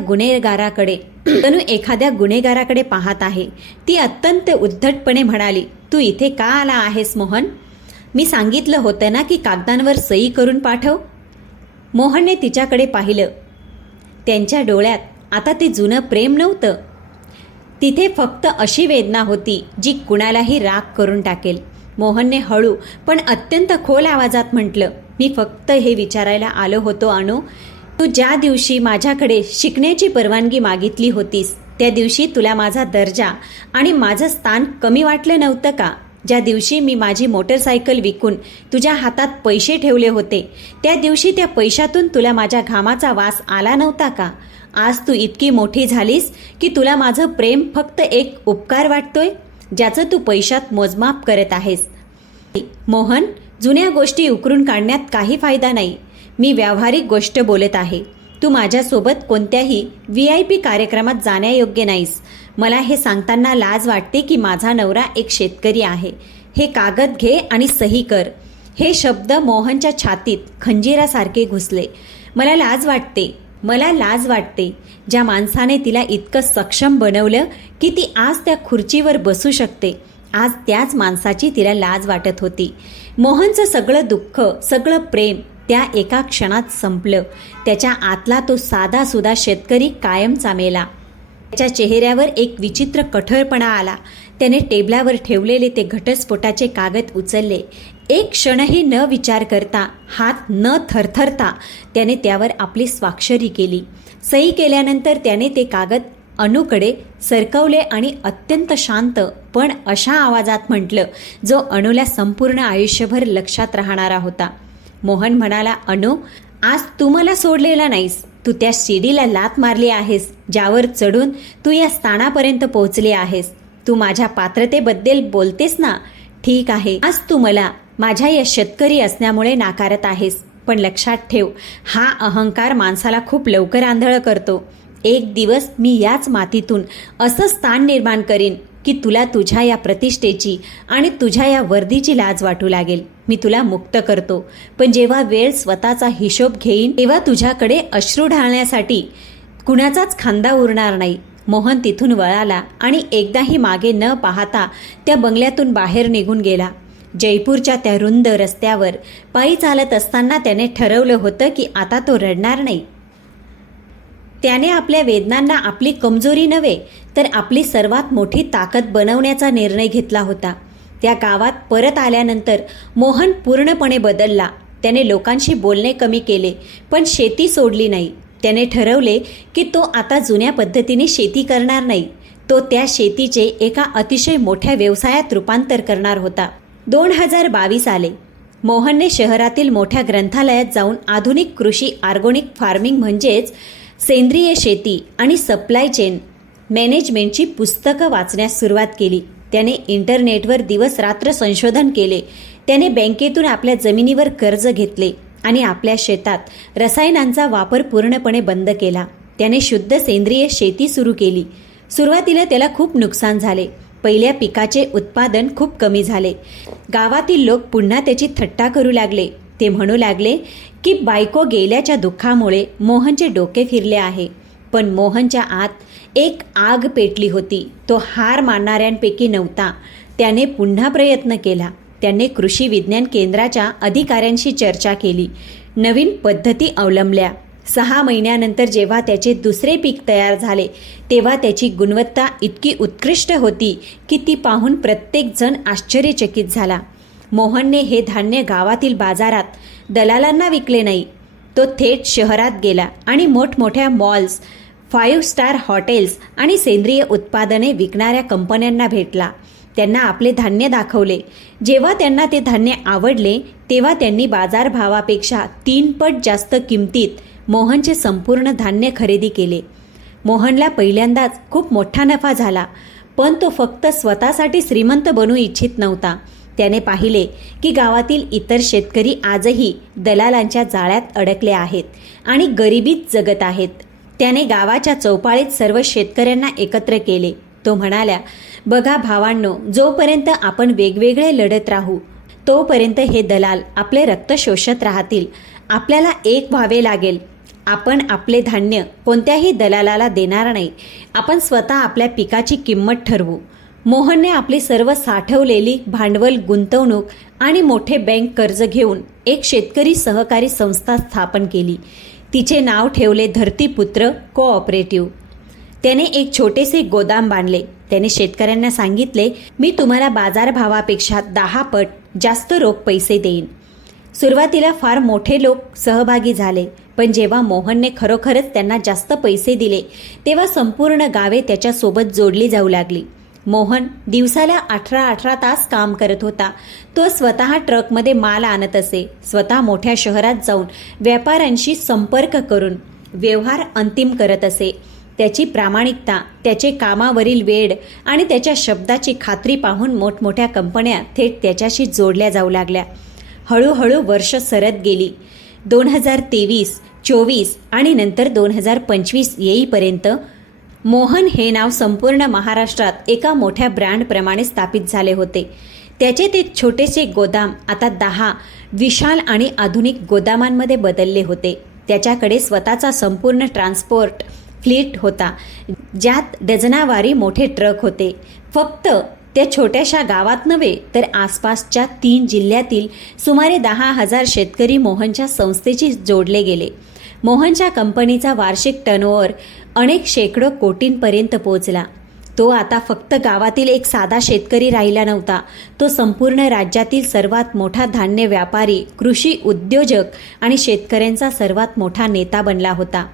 गुन्हेगाराकडे पाहत आहे. ती अत्यंत उद्धटपणे म्हणाली, तू इथे का आला आहेस मोहन? मी सांगितलं होतं ना की कागदांवर सही करून पाठव. मोहनने तिच्याकडे पाहिलं. त्यांच्या डोळ्यात आता ते जुनं प्रेम नव्हतं. तिथे फक्त अशी वेदना होती जी कुणालाही राग करून टाकेल. मोहनने हळू पण अत्यंत खोल आवाजात म्हटलं, मी फक्त हे विचारायला आलो होतो अनु, तू ज्या दिवशी माझ्याकडे शिकण्याची परवानगी मागितली होतीस त्या दिवशी तुला माझा दर्जा आणि माझं स्थान कमी वाटलं नव्हतं का? ज्या दिवशी मी माझी मोटरसायकल विकून तुझ्या हातात पैसे ठेवले होते त्या दिवशी त्या पैशातून तुला माझ्या घामाचा वास आला नव्हता का? आज तू इतकी मोठी झालीस की तुला माझं प्रेम फक्त एक उपकार वाटतोय ज्याचं तू पैशात मोजमाप करत आहेस. मोहन, जुन्या गोष्टी उकरून काढण्यात काही फायदा नाही. मी व्यावहारिक गोष्ट बोलत आहे. तू माझ्यासोबत कोणत्याही VIP कार्यक्रमात जाण्यायोग्य नाहीस. मला हे सांगताना लाज वाटते की माझा नवरा एक शेतकरी आहे. हे कागद घे आणि सही कर. हे शब्द मोहनच्या छातीत खंजिरासारखे घुसले. मला लाज वाटते. ज्या माणसाने तिला इतकं सक्षम बनवलं की ती आज त्या खुर्चीवर बसू शकते, आज त्याच माणसाची तिला लाज वाटत होती. मोहनचं सगळं दुःख, सगळं प्रेम त्या एका क्षणात संपलं. त्याच्या आतला तो साधासुधा शेतकरी कायमचा मेला. त्याच्या चेहऱ्यावर एक विचित्र कठोरपणा आला. त्याने टेबलावर ठेवलेले ते घटस्फोटाचे कागद उचलले. एक क्षणही न विचार करता, हात न थरथरता त्याने त्यावर आपली स्वाक्षरी केली. सही केल्यानंतर त्याने ते कागद अणूकडे सरकवले आणि अत्यंत शांत पण अशा आवाजात म्हटलं जो अणूला संपूर्ण आयुष्यभर लक्षात राहणारा होता. मोहन म्हणाला, अणू, आज तू मला सोडलेला नाहीस. तू त्या शिडीला लाथ मारली आहेस ज्यावर चढून तू या स्थानापर्यंत पोहोचली आहेस. तू माझ्या पात्रतेबद्दल बोलतेस ना? ठीक आहे, आज तू मला माझ्या या शेतकरी असण्यामुळे नाकारत आहेस, पण लक्षात ठेव, हा अहंकार माणसाला खूप लवकर आंधळ करतो. एक दिवस मी याच मातीतून असं स्थान निर्माण करीन की तुला तुझ्या या प्रतिष्ठेची आणि तुझ्या या वर्दीची लाज वाटू लागेल. मी तुला मुक्त करतो, पण जेव्हा वेळ स्वतःचा हिशोब घेईन तेव्हा तुझ्याकडे अश्रू ढाळण्यासाठी कुणाचाच खांदा उरणार नाही. मोहन तिथून वळाला आणि एकदाही मागे न पाहता त्या बंगल्यातून बाहेर निघून गेला. जयपूरच्या त्या रुंद रस्त्यावर पायी चालत असताना त्याने ठरवलं होतं की आता तो रडणार नाही. त्याने आपल्या वेदनांना आपली कमजोरी नव्हे तर आपली सर्वात मोठी ताकद बनवण्याचा निर्णय घेतला होता. त्या गावात परत आल्यानंतर मोहन पूर्णपणे बदलला. त्याने लोकांशी बोलणे कमी केले, पण शेती सोडली नाही. त्याने ठरवले की तो आता जुन्या पद्धतीने शेती करणार नाही. तो त्या शेतीचे एका अतिशय मोठ्या व्यवसायात रूपांतर करणार होता. 2022 आले. मोहनने शहरातील मोठ्या ग्रंथालयात जाऊन आधुनिक कृषी, ऑर्गॅनिक फार्मिंग म्हणजेच सेंद्रिय शेती आणि सप्लाय चेन मॅनेजमेंटची पुस्तकं वाचण्यास सुरुवात केली. त्याने इंटरनेटवर दिवस रात्र संशोधन केले. त्याने बँकेतून आपल्या जमिनीवर कर्ज घेतले आणि आपल्या शेतात रसायनांचा वापर पूर्णपणे बंद केला. त्याने शुद्ध सेंद्रिय शेती सुरू केली. सुरुवातीला त्याला खूप नुकसान झाले. पहिल्या पिकाचे उत्पादन खूप कमी झाले. गावातील लोक पुन्हा त्याची थट्टा करू लागले. ते म्हणू लागले की बायको गेल्याच्या दुःखामुळे मोहनचे डोके फिरले आहे. पण मोहनच्या आत एक आग पेटली होती. तो हार मानणाऱ्यांपैकी नव्हता. त्याने पुन्हा प्रयत्न केला. त्याने कृषी विज्ञान केंद्राच्या अधिकाऱ्यांशी चर्चा केली. नवीन पद्धती अवलंबल्या. 6 महिन्यानंतर जेव्हा त्याचे दुसरे पीक तयार झाले तेव्हा त्याची गुणवत्ता इतकी उत्कृष्ट होती की ती पाहून प्रत्येकजण आश्चर्यचकित झाला. मोहनने हे धान्य गावातील बाजारात दलालांना विकले नाही. तो थेट शहरात गेला आणि मोठमोठ्या मॉल्स, 5 स्टार हॉटेल्स आणि सेंद्रिय उत्पादने विकणाऱ्या कंपन्यांना भेटला. त्यांना आपले धान्य दाखवले. जेव्हा त्यांना ते धान्य आवडले तेव्हा त्यांनी बाजारभावापेक्षा 3 पट जास्त किमतीत मोहनचे संपूर्ण धान्य खरेदी केले. मोहनला पहिल्यांदाच खूप मोठा नफा झाला, पण तो फक्त स्वतःसाठी श्रीमंत बनू इच्छित नव्हता. त्याने पाहिले की गावातील इतर शेतकरी आजही दलालांच्या जाळ्यात अडकले आहेत आणि गरिबीत जगत आहेत. त्याने गावाच्या चौपाळीत सर्व शेतकऱ्यांना एकत्र केले. तो म्हणाला, बघा भावांनो, जोपर्यंत आपण वेगवेगळे लढत राहू तोपर्यंत हे दलाल आपले रक्त शोषत राहतील. आपल्याला एक व्हावे लागेल. आपण आपले धान्य कोणत्याही दलालाला देणार नाही. आपण स्वतः आपल्या पिकाची किंमत ठरवू. मोहनने आपली सर्व साठवलेली भांडवल, गुंतवणूक आणि मोठे बँक कर्ज घेऊन एक शेतकरी सहकारी संस्था स्थापन केली. तिचे नाव ठेवले धरतीपुत्र कोऑपरेटिव्ह. त्याने एक छोटेसे गोदाम बांधले. त्याने शेतकऱ्यांना सांगितले, मी तुम्हाला बाजारभावापेक्षा 10 पट जास्त रोख पैसे देईन. सुरुवातीला फार मोठे लोक सहभागी झाले, पण जेव्हा मोहनने खरोखरच त्यांना जास्त पैसे दिले तेव्हा संपूर्ण गावे त्याच्यासोबत जोडली जाऊ लागली. मोहन दिवसाला 18 तास काम करत होता. तो स्वतः ट्रकमध्ये माल आणत असे. स्वतः मोठ्या शहरात जाऊन व्यापाऱ्यांशी संपर्क करून व्यवहार अंतिम करत असे. त्याची प्रामाणिकता, त्याचे कामावरील वेळ आणि त्याच्या शब्दाची खात्री पाहून मोठमोठ्या कंपन्या थेट त्याच्याशी जोडल्या जाऊ लागल्या. हळूहळू वर्ष सरत गेली. 2023 2024 आणि नंतर 2025 येईपर्यंत मोहन हे नाव संपूर्ण महाराष्ट्रात एका मोठ्या ब्रँडप्रमाणे स्थापित झाले होते. त्याचे ते छोटेसे गोदाम आता 10 विशाल आणि आधुनिक गोदामांमध्ये बदलले होते. त्याच्याकडे स्वतःचा संपूर्ण ट्रान्सपोर्ट फ्लीट होता, ज्यात डझनावारी मोठे ट्रक होते. फक्त त्या छोट्याशा गावात नव्हे तर आसपासच्या 3 जिल्ह्यातील सुमारे 10,000 शेतकरी मोहनच्या संस्थेशी जोडले गेले. मोहनच्या कंपनीचा वार्षिक टर्नओव्हर अनेक शेकडो कोटींपर्यंत पोहोचला. तो आता फक्त गावातील एक साधा शेतकरी राहिला नव्हता. तो संपूर्ण राज्यातील सर्वात मोठा धान्य व्यापारी, कृषी उद्योजक आणि शेतकऱ्यांचा सर्वात मोठा नेता बनला होता.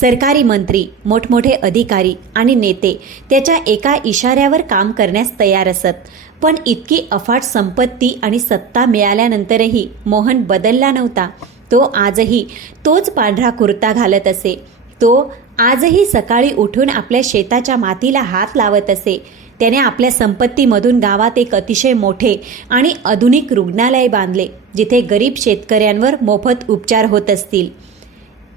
सरकारी मंत्री, मोठमोठे अधिकारी आणि नेते त्याच्या एका इशाऱ्यावर काम करण्यास तयार असत. पण इतकी अफाट संपत्ती आणि सत्ता मिळाल्यानंतरही मोहन बदलला नव्हता. तो आजही तोच पांढरा कुर्ता घालत असे. तो आजही सकाळी उठून आपल्या शेताच्या मातीला हात लावत असे. त्याने आपल्या संपत्तीमधून गावात एक अतिशय मोठे आणि आधुनिक रुग्णालय बांधले, जिथे गरीब शेतकऱ्यांवर मोफत उपचार होत असतील.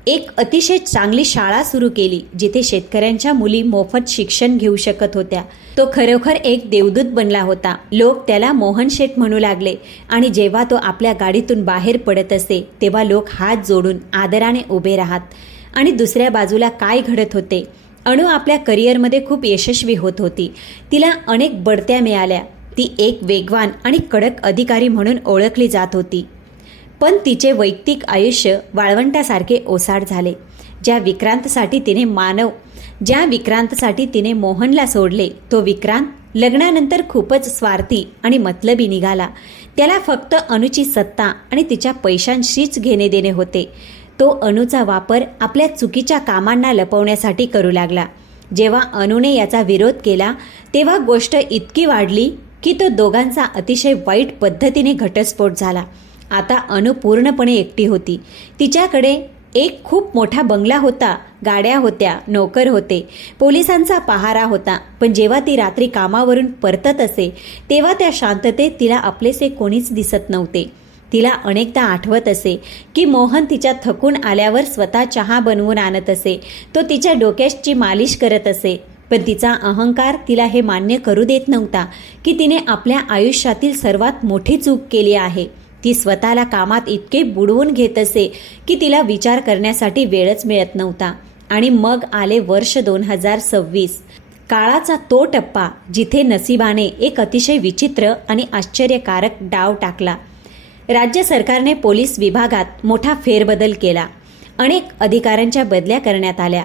एक अतिशय चांगली शाळा सुरू केली, जिथे शेतकऱ्यांच्या मुली मोफत शिक्षण घेऊ शकत होत्या. तो खरोखर एक देवदूत बनला होता. लोक त्याला मोहन शेठ म्हणू लागले आणि जेव्हा तो आपल्या गाडीतून बाहेर पडत असे तेव्हा लोक हात जोडून आदराने उभे राहत. आणि दुसऱ्या बाजूला काय घडत होते? अणू आपल्या करिअरमध्ये खूप यशस्वी होत होती. तिला अनेक बढत्या मिळाल्या. ती एक वेगवान आणि कडक अधिकारी म्हणून ओळखली जात होती. पण तिचे वैयक्तिक आयुष्य वाळवंटासारखे ओसाड झाले. ज्या विक्रांतसाठी तिने मोहनला सोडले, तो विक्रांत लग्नानंतर खूपच स्वार्थी आणि मतलबी निघाला. त्याला फक्त अणूची सत्ता आणि तिच्या पैशांशीच घेणे देणे होते. तो अणूचा वापर आपल्या चुकीच्या कामांना लपवण्यासाठी करू लागला. जेव्हा अणूने याचा विरोध केला तेव्हा गोष्ट इतकी वाढली की तो दोघांचा अतिशय वाईट पद्धतीने घटस्फोट झाला. आता अणू पूर्णपणे एकटी होती. तिच्याकडे एक खूप मोठा बंगला होता, गाड्या होत्या, नोकर होते, पोलिसांचा पहारा होता. पण जेव्हा ती रात्री कामावरून परतत असे तेव्हा त्या शांततेत तिला आपलेसे कोणीच दिसत नव्हते. तिला अनेकदा आठवत असे की मोहन तिच्या थकून आल्यावर स्वतः चहा बनवून आणत असे. तो तिच्या डोक्याची मालिश करत असे. पण तिचा अहंकार तिला हे मान्य करू देत नव्हता की तिने आपल्या आयुष्यातील सर्वात मोठी चूक केली आहे. ती स्वतःला कामात इतके बुडवून घेत असे की तिला विचार करण्यासाठी वेळच मिळत नव्हता. आणि मग आले वर्ष 2026. काळाचा तो टप्पा जिथे नशिबाने एक अतिशय विचित्र आणि आश्चर्यकारक डाव टाकला. राज्य सरकारने पोलीस विभागात मोठा फेरबदल केला. अनेक अधिकाऱ्यांच्या बदल्या करण्यात आल्या.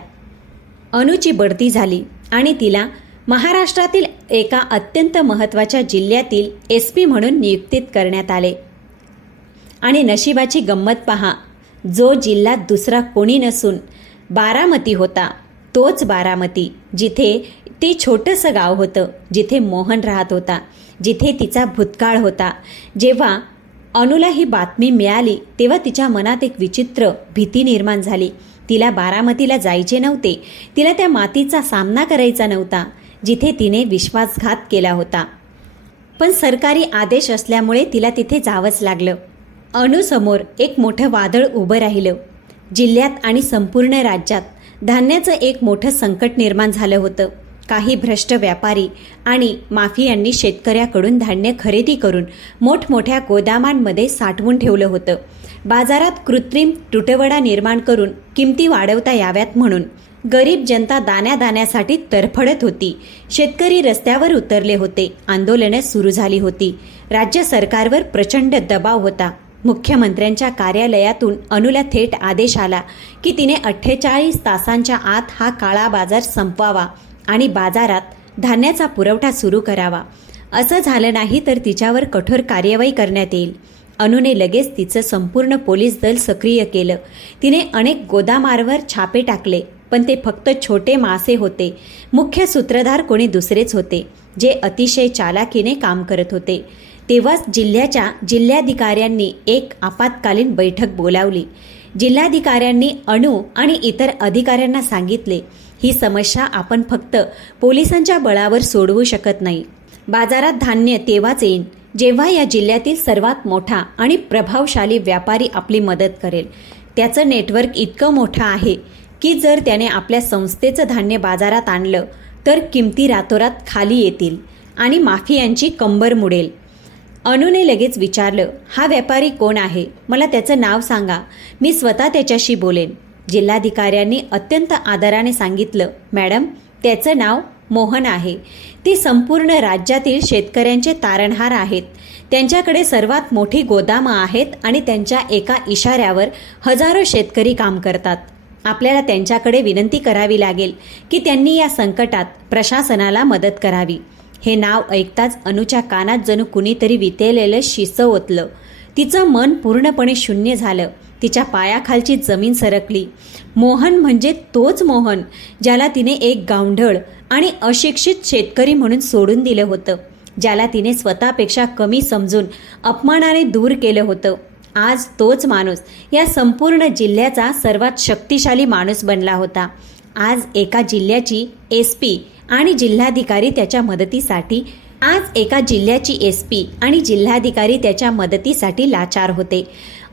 अणूची बढती झाली आणि तिला महाराष्ट्रातील एका अत्यंत महत्त्वाच्या जिल्ह्यातील SP म्हणून नियुक्तीत करण्यात आले. आणि नशिबाची गंमत पहा, जो जिल्हा दुसरा कोणी नसून बारामती होता, तोच बारामती, जिथे ते छोटंसं गाव होतं, जिथे मोहन राहत होता, जिथे तिचा भूतकाळ होता. जेव्हा अणूला ही बातमी मिळाली तेव्हा तिच्या मनात एक विचित्र भीती निर्माण झाली. तिला बारामतीला जायचे नव्हते. तिला त्या मातीचा सामना करायचा नव्हता, जिथे तिने विश्वासघात केला होता. पण सरकारी आदेश असल्यामुळे तिला तिथे जावंच लागलं. अणूसमोर एक मोठं वादळ उभं राहिलं. जिल्ह्यात आणि संपूर्ण राज्यात धान्याचं एक मोठं संकट निर्माण झालं होतं. काही भ्रष्ट व्यापारी आणि माफियांनी शेतकऱ्याकडून धान्य खरेदी करून मोठमोठ्या गोदामांमध्ये साठवून ठेवलं होतं. बाजारात कृत्रिम तुटवडा निर्माण करून किमती वाढवता याव्यात म्हणून गरीब जनता दाण्यादाण्यासाठी तरफडत होती. शेतकरी रस्त्यावर उतरले होते. आंदोलने सुरू झाली होती. राज्य सरकारवर प्रचंड दबाव होता. मुख्यमंत्र्यांच्या कार्यालयातून अणूला थेट आदेश आला की तिने 48 तासांच्या आत हा काळा बाजार संपवावा आणि बाजारात धान्याचा पुरवठा सुरू करावा. असं झालं नाही तर तिच्यावर कठोर कार्यवाही करण्यात येईल. अणूने लगेच तिचं संपूर्ण पोलीस दल सक्रिय केलं. तिने अनेक गोदामांवर छापे टाकले, पण ते फक्त छोटे मासे होते. मुख्य सूत्रधार कोणी दुसरेच होते, जे अतिशय चालाकीने काम करत होते. तेव्हाच जिल्हाधिकाऱ्यांनी एक आपत्कालीन बैठक बोलावली. जिल्हाधिकाऱ्यांनी अणू आणि इतर अधिकाऱ्यांना सांगितले, ही समस्या आपण फक्त पोलिसांच्या बळावर सोडवू शकत नाही. बाजारात धान्य तेव्हाच येईल जेव्हा या जिल्ह्यातील सर्वात मोठा आणि प्रभावशाली व्यापारी आपली मदत करेल. त्याचं नेटवर्क इतकं मोठं आहे की जर त्याने आपल्या संस्थेचं धान्य बाजारात आणलं तर किमती रातोरात खाली येतील आणि माफियांची कंबर मुडेल. अनुने लगेच विचारलं, हा व्यापारी कोण आहे? मला त्याचं नाव सांगा, मी स्वतः त्याच्याशी बोलेन. जिल्हाधिकाऱ्यांनी अत्यंत आदराने सांगितलं, मॅडम, त्याचं नाव मोहन आहे. ते संपूर्ण राज्यातील शेतकऱ्यांचे तारणहार आहेत. त्यांच्याकडे सर्वात मोठी गोदामं आहेत आणि त्यांच्या एका इशाऱ्यावर हजारो शेतकरी काम करतात. आपल्याला त्यांच्याकडे विनंती करावी लागेल की त्यांनी या संकटात प्रशासनाला मदत करावी. हे नाव ऐकताच अनुच्या कानात जणू कुणीतरी वितेलेलं शिसं ओतलं. तिचं मन पूर्णपणे शून्य झालं. तिच्या पायाखालची जमीन सरकली. मोहन म्हणजे तोच मोहन ज्याला तिने एक गावंढळ आणि अशिक्षित शेतकरी म्हणून सोडून दिलं होतं, ज्याला तिने स्वतःपेक्षा कमी समजून अपमानाने दूर केलं होतं. आज तोच माणूस या संपूर्ण जिल्ह्याचा सर्वात शक्तिशाली माणूस बनला होता. आज एका जिल्ह्याची SP आणि जिल्हाधिकारी त्याच्या मदतीसाठी लाचार होते.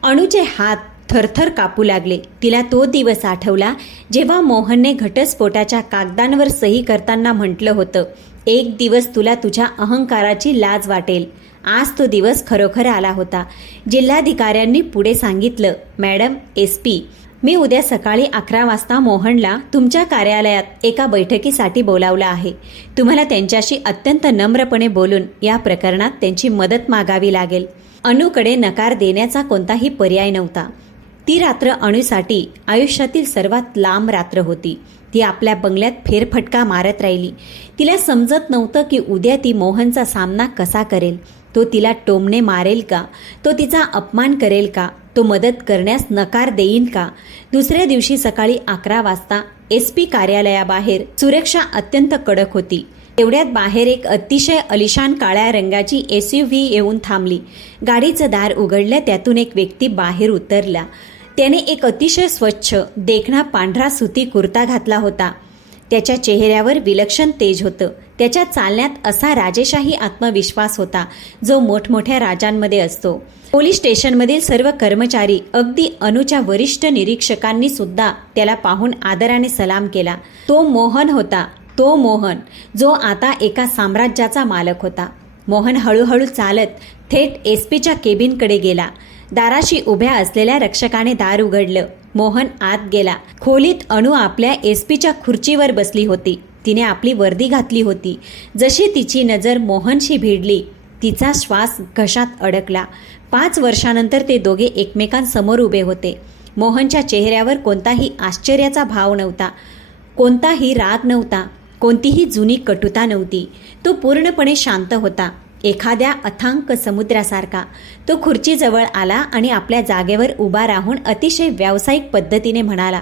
अनुचे हात थरथर कापू लागले. तिला तो दिवस आठवला जेव्हा मोहनने घटस्फोटाच्या कागदांवर सही करताना म्हटलं होतं, एक दिवस तुला तुझ्या अहंकाराची लाज वाटेल. आज तो दिवस खरोखर आला होता. जिल्हाधिकाऱ्यांनी पुढे सांगितलं, मॅडम SP, मी उद्या सकाळी 11 वाजता मोहनला तुमच्या कार्यालयात एका बैठकीसाठी बोलावलं आहे. तुम्हाला त्यांच्याशी अत्यंत नम्रपणे बोलून या प्रकरणात त्यांची मदत मागावी लागेल. अनुकडे नकार देण्याचा कोणताही पर्याय नव्हता. ती रात्र अनुसाठी आयुष्यातील सर्वात लांब रात्र होती. ती आपल्या बंगल्यात फेरफटका मारत राहिली. तिला समजत नव्हतं की उद्या ती मोहनचा सामना कसा करेल. तो तिला टोमणे मारेल का? तो तिचा अपमान करेल का? तो मदत करण्यास नकार देईल का? दुसऱ्या दिवशी सकाळी 11 वाजता SP कार्यालयाबाहेर सुरक्षा अत्यंत कडक होती. तेवढ्यात बाहेर एक अतिशय अलिशान काळ्या रंगाची SUV येऊन थांबली. गाडीचं दार उघडलं. त्यातून एक व्यक्ती बाहेर उतरला. त्याने एक अतिशय स्वच्छ देखणा पांढरा सुती कुर्ता घातला होता. त्याच्या चेहऱ्यावर विलक्षण तेज होतं. त्याच्या चालण्यात असा राजेशाही आत्मविश्वास होता जो मोठमोठ्या राजांमध्ये असतो. पोलीस स्टेशनमधील सर्व कर्मचारी, अगदी अनुच्या वरिष्ठ निरीक्षकांनी सुद्धा त्याला पाहून आदराने सलाम केला. तो मोहन होता. तो मोहन जो आता एका साम्राज्याचा मालक होता. मोहन हळूहळू चालत थेट SPच्या केबिनकडे गेला. दाराशी उभ्या असलेल्या रक्षकाने दार उघडलं. मोहन आत गेला. खोलीत अनु आपल्या SPच्या खुर्चीवर बसली होती. तिने आपली वर्दी घातली होती. जशी तिची नजर मोहनशी भिडली, तिचा श्वास घशात अडकला. 5 वर्षानंतर ते दोघे एकमेकांसमोर उभे होते. मोहनच्या चेहऱ्यावर कोणताही आश्चर्याचा भाव नव्हता, कोणताही राग नव्हता, कोणतीही जुनी कटुता नव्हती. तो पूर्णपणे शांत होता, एखाद्या अथांग समुद्रासारखा. तो खुर्चीजवळ आला आणि आपल्या जागेवर उभा राहून अतिशय व्यावसायिक पद्धतीने म्हणाला,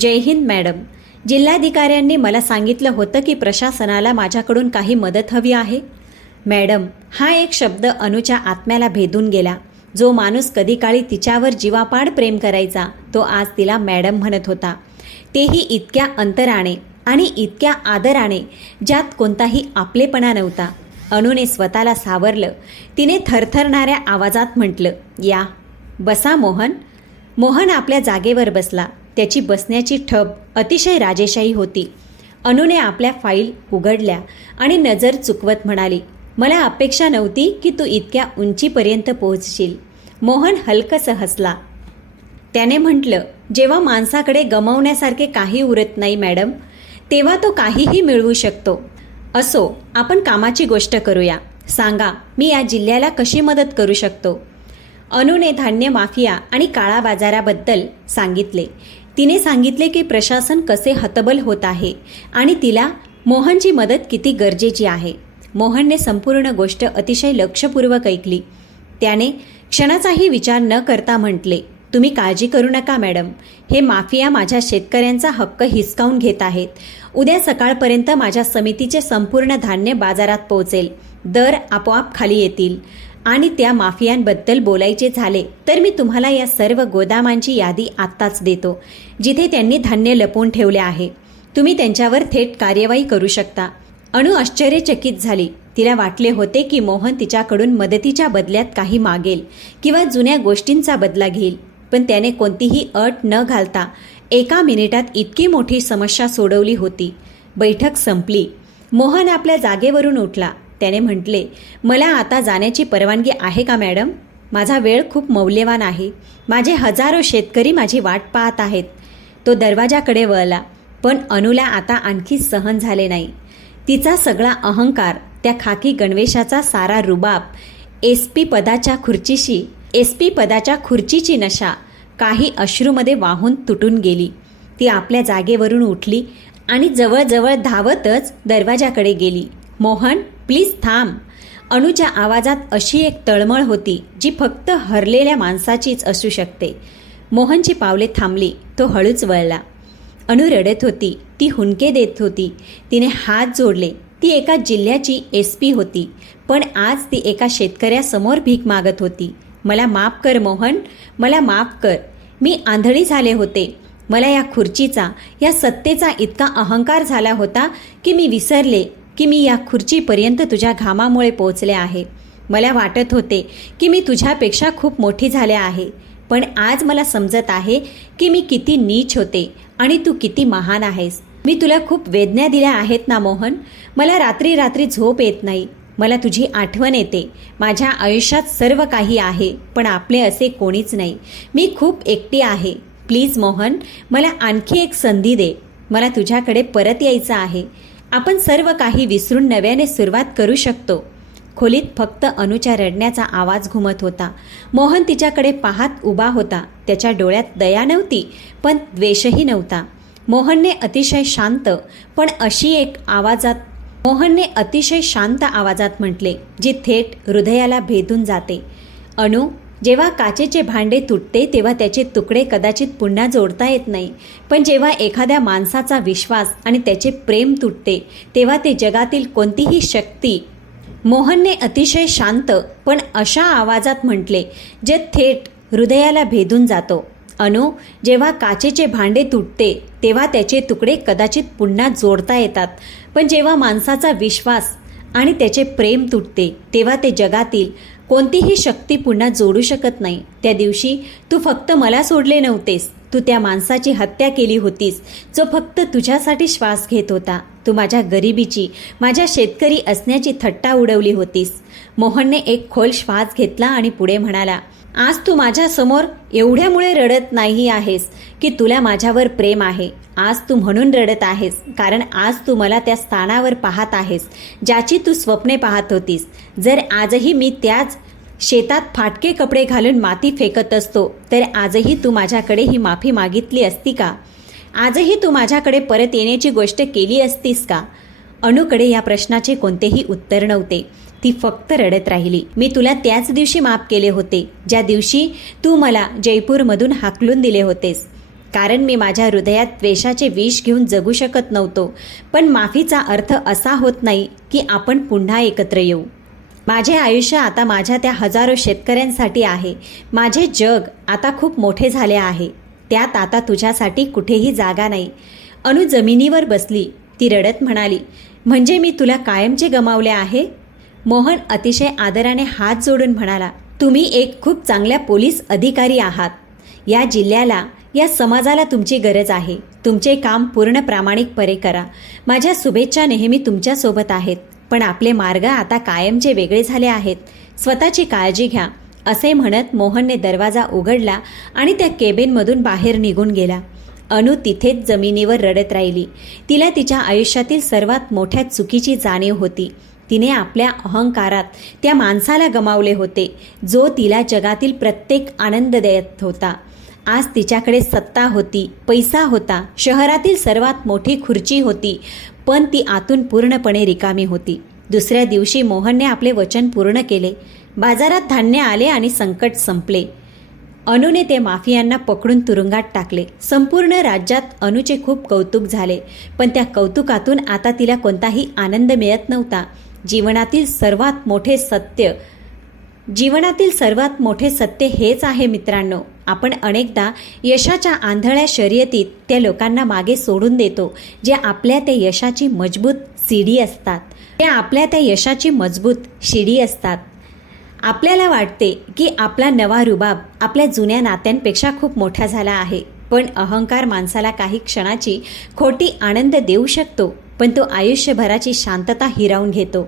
जय हिंद मॅडम. जिल्हाधिकाऱ्यांनी मला सांगितलं होतं की प्रशासनाला माझ्याकडून काही मदत हवी आहे. मॅडम हा एक शब्द अनुच्या आत्म्याला भेदून गेला. जो माणूस कधी काळी तिच्यावर जीवापाड प्रेम करायचा, तो आज तिला मॅडम म्हणत होता. तेही इतक्या अंतराने आणि इतक्या आदराने, ज्यात कोणताही आपलेपणा नव्हता. अनुने स्वतःला सावरलं. तिने थरथरणाऱ्या आवाजात म्हटलं, या, बसा मोहन. मोहन आपल्या जागेवर बसला. त्याची बसण्याची ठब अतिशय राजेशाही होती. अनुने आपल्या फाईल उघडल्या आणि नजर चुकवत म्हणाली, मला अपेक्षा नव्हती की तू इतक्या उंचीपर्यंत पोहोचशील. मोहन हलकसं हसला. त्याने म्हटलं, जेव्हा माणसाकडे गमावण्यासारखे काही उरत नाही मॅडम, तेव्हा तो काहीही मिळवू शकतो. असो, आपण कामाची गोष्ट करूया. सांगा, मी या जिल्ह्याला कशी मदत करू शकतो? अनुने धान्य माफिया आणि काळा बाजाराबद्दल सांगितले. तिने सांगितले की प्रशासन कसे हतबल होत आहे आणि तिला मोहनची मदत किती गरजेची आहे. मोहनने संपूर्ण गोष्ट अतिशय लक्षपूर्वक ऐकली. त्याने क्षणाचाही विचार न करता म्हटले, तुम्ही काळजी करू नका मॅडम. हे माफिया माझ्या शेतकऱ्यांचा हक्क हिसकावून घेत आहेत. उद्या सकाळपर्यंत माझ्या समितीचे संपूर्ण धान्य बाजारात पोहोचेल. दर आपोआप खाली येतील. आणि त्या माफियांबद्दल बोलायचे झाले तर मी तुम्हाला या सर्व गोदामांची यादी आत्ताच देतो, जिथे त्यांनी धान्य लपवून ठेवले आहे. तुम्ही त्यांच्यावर थेट कार्यवाही करू शकता. अनु आश्चर्यचकित झाली. तिला वाटले होते की मोहन तिच्याकडून मदतीच्या बदल्यात काही मागेल किंवा जुन्या गोष्टींचा बदला घेईल. पण त्याने कोणतीही अट न घालता 1 मिनिटात इतकी मोठी समस्या सोडवली होती. बैठक संपली. मोहन आपल्या जागेवरून उठला. त्याने म्हटले, मला आता जाण्याची परवानगी आहे का मॅडम? माझा वेळ खूप मौल्यवान आहे. माझे हजारो शेतकरी माझी वाट पाहत आहेत. तो दरवाजाकडे वळला, पण अनुला आता आणखी सहन झाले नाही. तिचा सगळा अहंकार, त्या खाकी गणवेशाचा सारा रुबाब, एसपी पदाच्या खुर्चीची नशा काही अश्रूमध्ये वाहून तुटून गेली. ती आपल्या जागेवरून उठली आणि जवळजवळ धावतच दरवाजाकडे गेली. मोहन, प्लीज थांब. अनुच्या आवाजात अशी एक तळमळ होती जी फक्त हरलेल्या माणसाचीच असू शकते. मोहनची पावले थांबली. तो हळूच वळला. अनु रडत होती. ती हुंदके देत होती. तिने हात जोडले. ती एका जिल्ह्याची एसपी होती, पण आज ती एका शेतकऱ्यासमोर भीक मागत होती. मला माफ कर मोहन, मला माफ कर. मी आंधळी झाले होते. मला या खुर्चीचा, या सत्तेचा इतका अहंकार झाला होता की मी विसरले की मी या खुर्चीपर्यंत तुझ्या घामामुळे पोहोचले आहे. मला वाटत होते की मी तुझ्यापेक्षा खूप मोठी झाले आहे, पण आज मला समजत आहे की मी किती नीच होते आणि तू किती महान आहेस. मी तुला खूप वेदना दिल्या आहेत ना मोहन. मला रात्री रात्री झोप येत नाही. मला तुझी आठवण येते. माझ्या आयुष्यात सर्व काही आहे, पण आपले असे कोणीच नाही. मी खूप एकटी आहे. प्लीज मोहन, मला आणखी एक संधी दे. मला तुझ्याकडे परत यायचं आहे. आपण सर्व काही विसरून नव्याने सुरुवात करू शकतो. खोलीत फक्त अनुच्या रडण्याचा आवाज घुमत होता. मोहन तिच्याकडे पाहत उभा होता. त्याच्या डोळ्यात दया नव्हती, पण द्वेषही नव्हता. मोहनने अतिशय शांत आवाजात म्हटले, जी थेट हृदयाला भेदून जाते. अनु, जेव्हा काचेचे भांडे तुटते तेव्हा त्याचे तुकडे कदाचित पुन्हा जोडता येत नाही, पण जेव्हा एखाद्या माणसाचा विश्वास आणि त्याचे प्रेम तुटते तेव्हा ते जगातील कोणतीही शक्ती. मोहनने अतिशय शांत पण अशा आवाजात म्हटले, जे थेट हृदयाला भेदून जातो. अनु, जेव्हा काचेचे भांडे तुटते तेव्हा त्याचे तुकडे कदाचित पुन्हा जोडता येतात, पण जेव्हा माणसाचा विश्वास आणि त्याचे प्रेम तुटते तेव्हा ते जगातील कोणतीही शक्ती पुन्हा जोडू शकत नाही. त्या दिवशी तू फक्त मला सोडले नव्हतेस. तू त्या माणसाची हत्या केली होतीस जो फक्त तुझ्यासाठी श्वास घेत होता. तू माझ्या गरिबीची, माझ्या शेतकरी असण्याची थट्टा उडवली होतीस. मोहनने एक खोल श्वास घेतला आणि पुढे म्हणाला, आज तू माझ्यासमोर एवढ्यामुळे रडत नाही आहेस की तुला माझ्यावर प्रेम आहे. आज तू म्हणून रडत आहेस कारण आज तू मला त्या स्थानावर पाहत आहेस ज्याची तू स्वप्ने पाहत होतीस. जर आजही मी त्याच शेतात फाटके कपडे घालून माती फेकत असतो तर आजही तू माझ्याकडे ही माफी मागितली असती का? आजही तू माझ्याकडे परत येण्याची गोष्ट केली असतीस का? अनुकडे या प्रश्नाचे कोणतेही उत्तर नव्हते. ती फक्त रडत राहिली. मी तुला त्याच दिवशी माफ केले होते ज्या दिवशी तू मला जयपूरमधून हाकलून दिले होतेस, कारण मी माझ्या हृदयात द्वेषाचे विष घेऊन जगू शकत नव्हतो. पण माफीचा अर्थ असा होत नाही की आपण पुन्हा एकत्र येऊ. माझे आयुष्य आता माझ्या त्या हजारो शेतकऱ्यांसाठी आहे. माझे जग आता खूप मोठे झाले आहे. त्यात आता तुझ्यासाठी कुठेही जागा नाही. अनु जमिनीवर बसली. ती रडत म्हणाली, म्हणजे मी तुला कायमचे गमावले आहे? मोहन अतिशय आदराने हात जोडून म्हणाला, तुम्ही एक खूप चांगल्या पोलीस अधिकारी आहात. या जिल्ह्याला, या समाजाला तुमची गरज आहे. तुमचे काम पूर्ण प्रामाणिकपणे करा. माझ्या शुभेच्छा नेहमी तुमच्यासोबत आहेत. पण आपले मार्ग आता कायमचे वेगळे झाले आहेत. स्वतःची काळजी घ्या. असे म्हणत मोहनने दरवाजा उघडला आणि त्या केबिनमधून बाहेर निघून गेला. अनु तिथेच जमिनीवर रडत राहिली. तिला तिच्या आयुष्यातील सर्वात मोठ्या चुकीची जाणीव होती. तिने आपल्या अहंकारात त्या माणसाला गमावले होते जो तिला जगातील प्रत्येक आनंद देत होता. आज तिच्याकडे सत्ता होती, पैसा होता, शहरातील सर्वात मोठी खुर्ची होती, पण ती आतून पूर्णपणे रिकामी होती. दुसऱ्या दिवशी मोहनने आपले वचन पूर्ण केले. बाजारात धान्य आले आणि संकट संपले. अनुने ते माफियांना पकडून तुरुंगात टाकले. संपूर्ण राज्यात अनुचे खूप कौतुक झाले, पण त्या कौतुकातून आता तिला कोणताही आनंद मिळत नव्हता. जीवनातील सर्वात मोठे सत्य हेच आहे मित्रांनो. आपण अनेकदा यशाच्या आंधळ्या शर्यतीत त्या लोकांना मागे सोडून देतो जे आपल्या त्या यशाची मजबूत शिडी असतात. आपल्याला वाटते की आपला नवा रुबाब आपल्या जुन्या नात्यांपेक्षा खूप मोठा झाला आहे, पण अहंकार माणसाला काही क्षणाची खोटी आनंद देऊ शकतो, पण तो आयुष्यभराची शांतता हिरावून घेतो.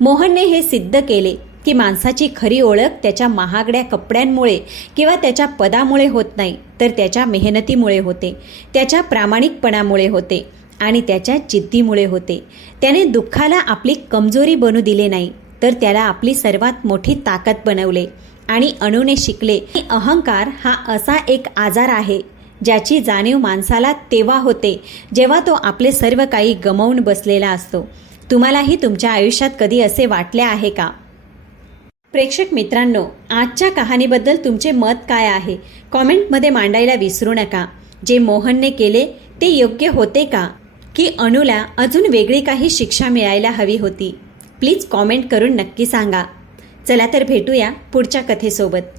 मोहनने हे सिद्ध केले की माणसाची खरी ओळख त्याच्या महागड्या कपड्यांमुळे किंवा त्याच्या पदामुळे होत नाही, तर त्याच्या मेहनतीमुळे होते, त्याच्या प्रामाणिकपणामुळे होते आणि त्याच्या जिद्दीमुळे होते. त्याने दुःखाला आपली कमजोरी बनू दिले नाही, तर त्याला आपली सर्वात मोठी ताकद बनवले. आणि अणूने शिकले की अहंकार हा असा एक आजार आहे ज्याची जाणीव माणसाला तेव्हा होते जेव्हा तो आपले सर्व काही गमावून बसलेला असतो. तुम्हालाही तुमच्या आयुष्यात कधी असे वाटले आहे का? प्रेक्षक मित्रांनो, आजच्या कहाणीबद्दल तुमचे मत काय आहे कॉमेंटमध्ये मांडायला विसरू नका. जे मोहनने केले ते योग्य होते का, की अणूला अजून वेगळी काही शिक्षा मिळायला हवी होती? प्लीज कॉमेंट करून नक्की सांगा. चला तर भेटूया पुढच्या कथेसोबत.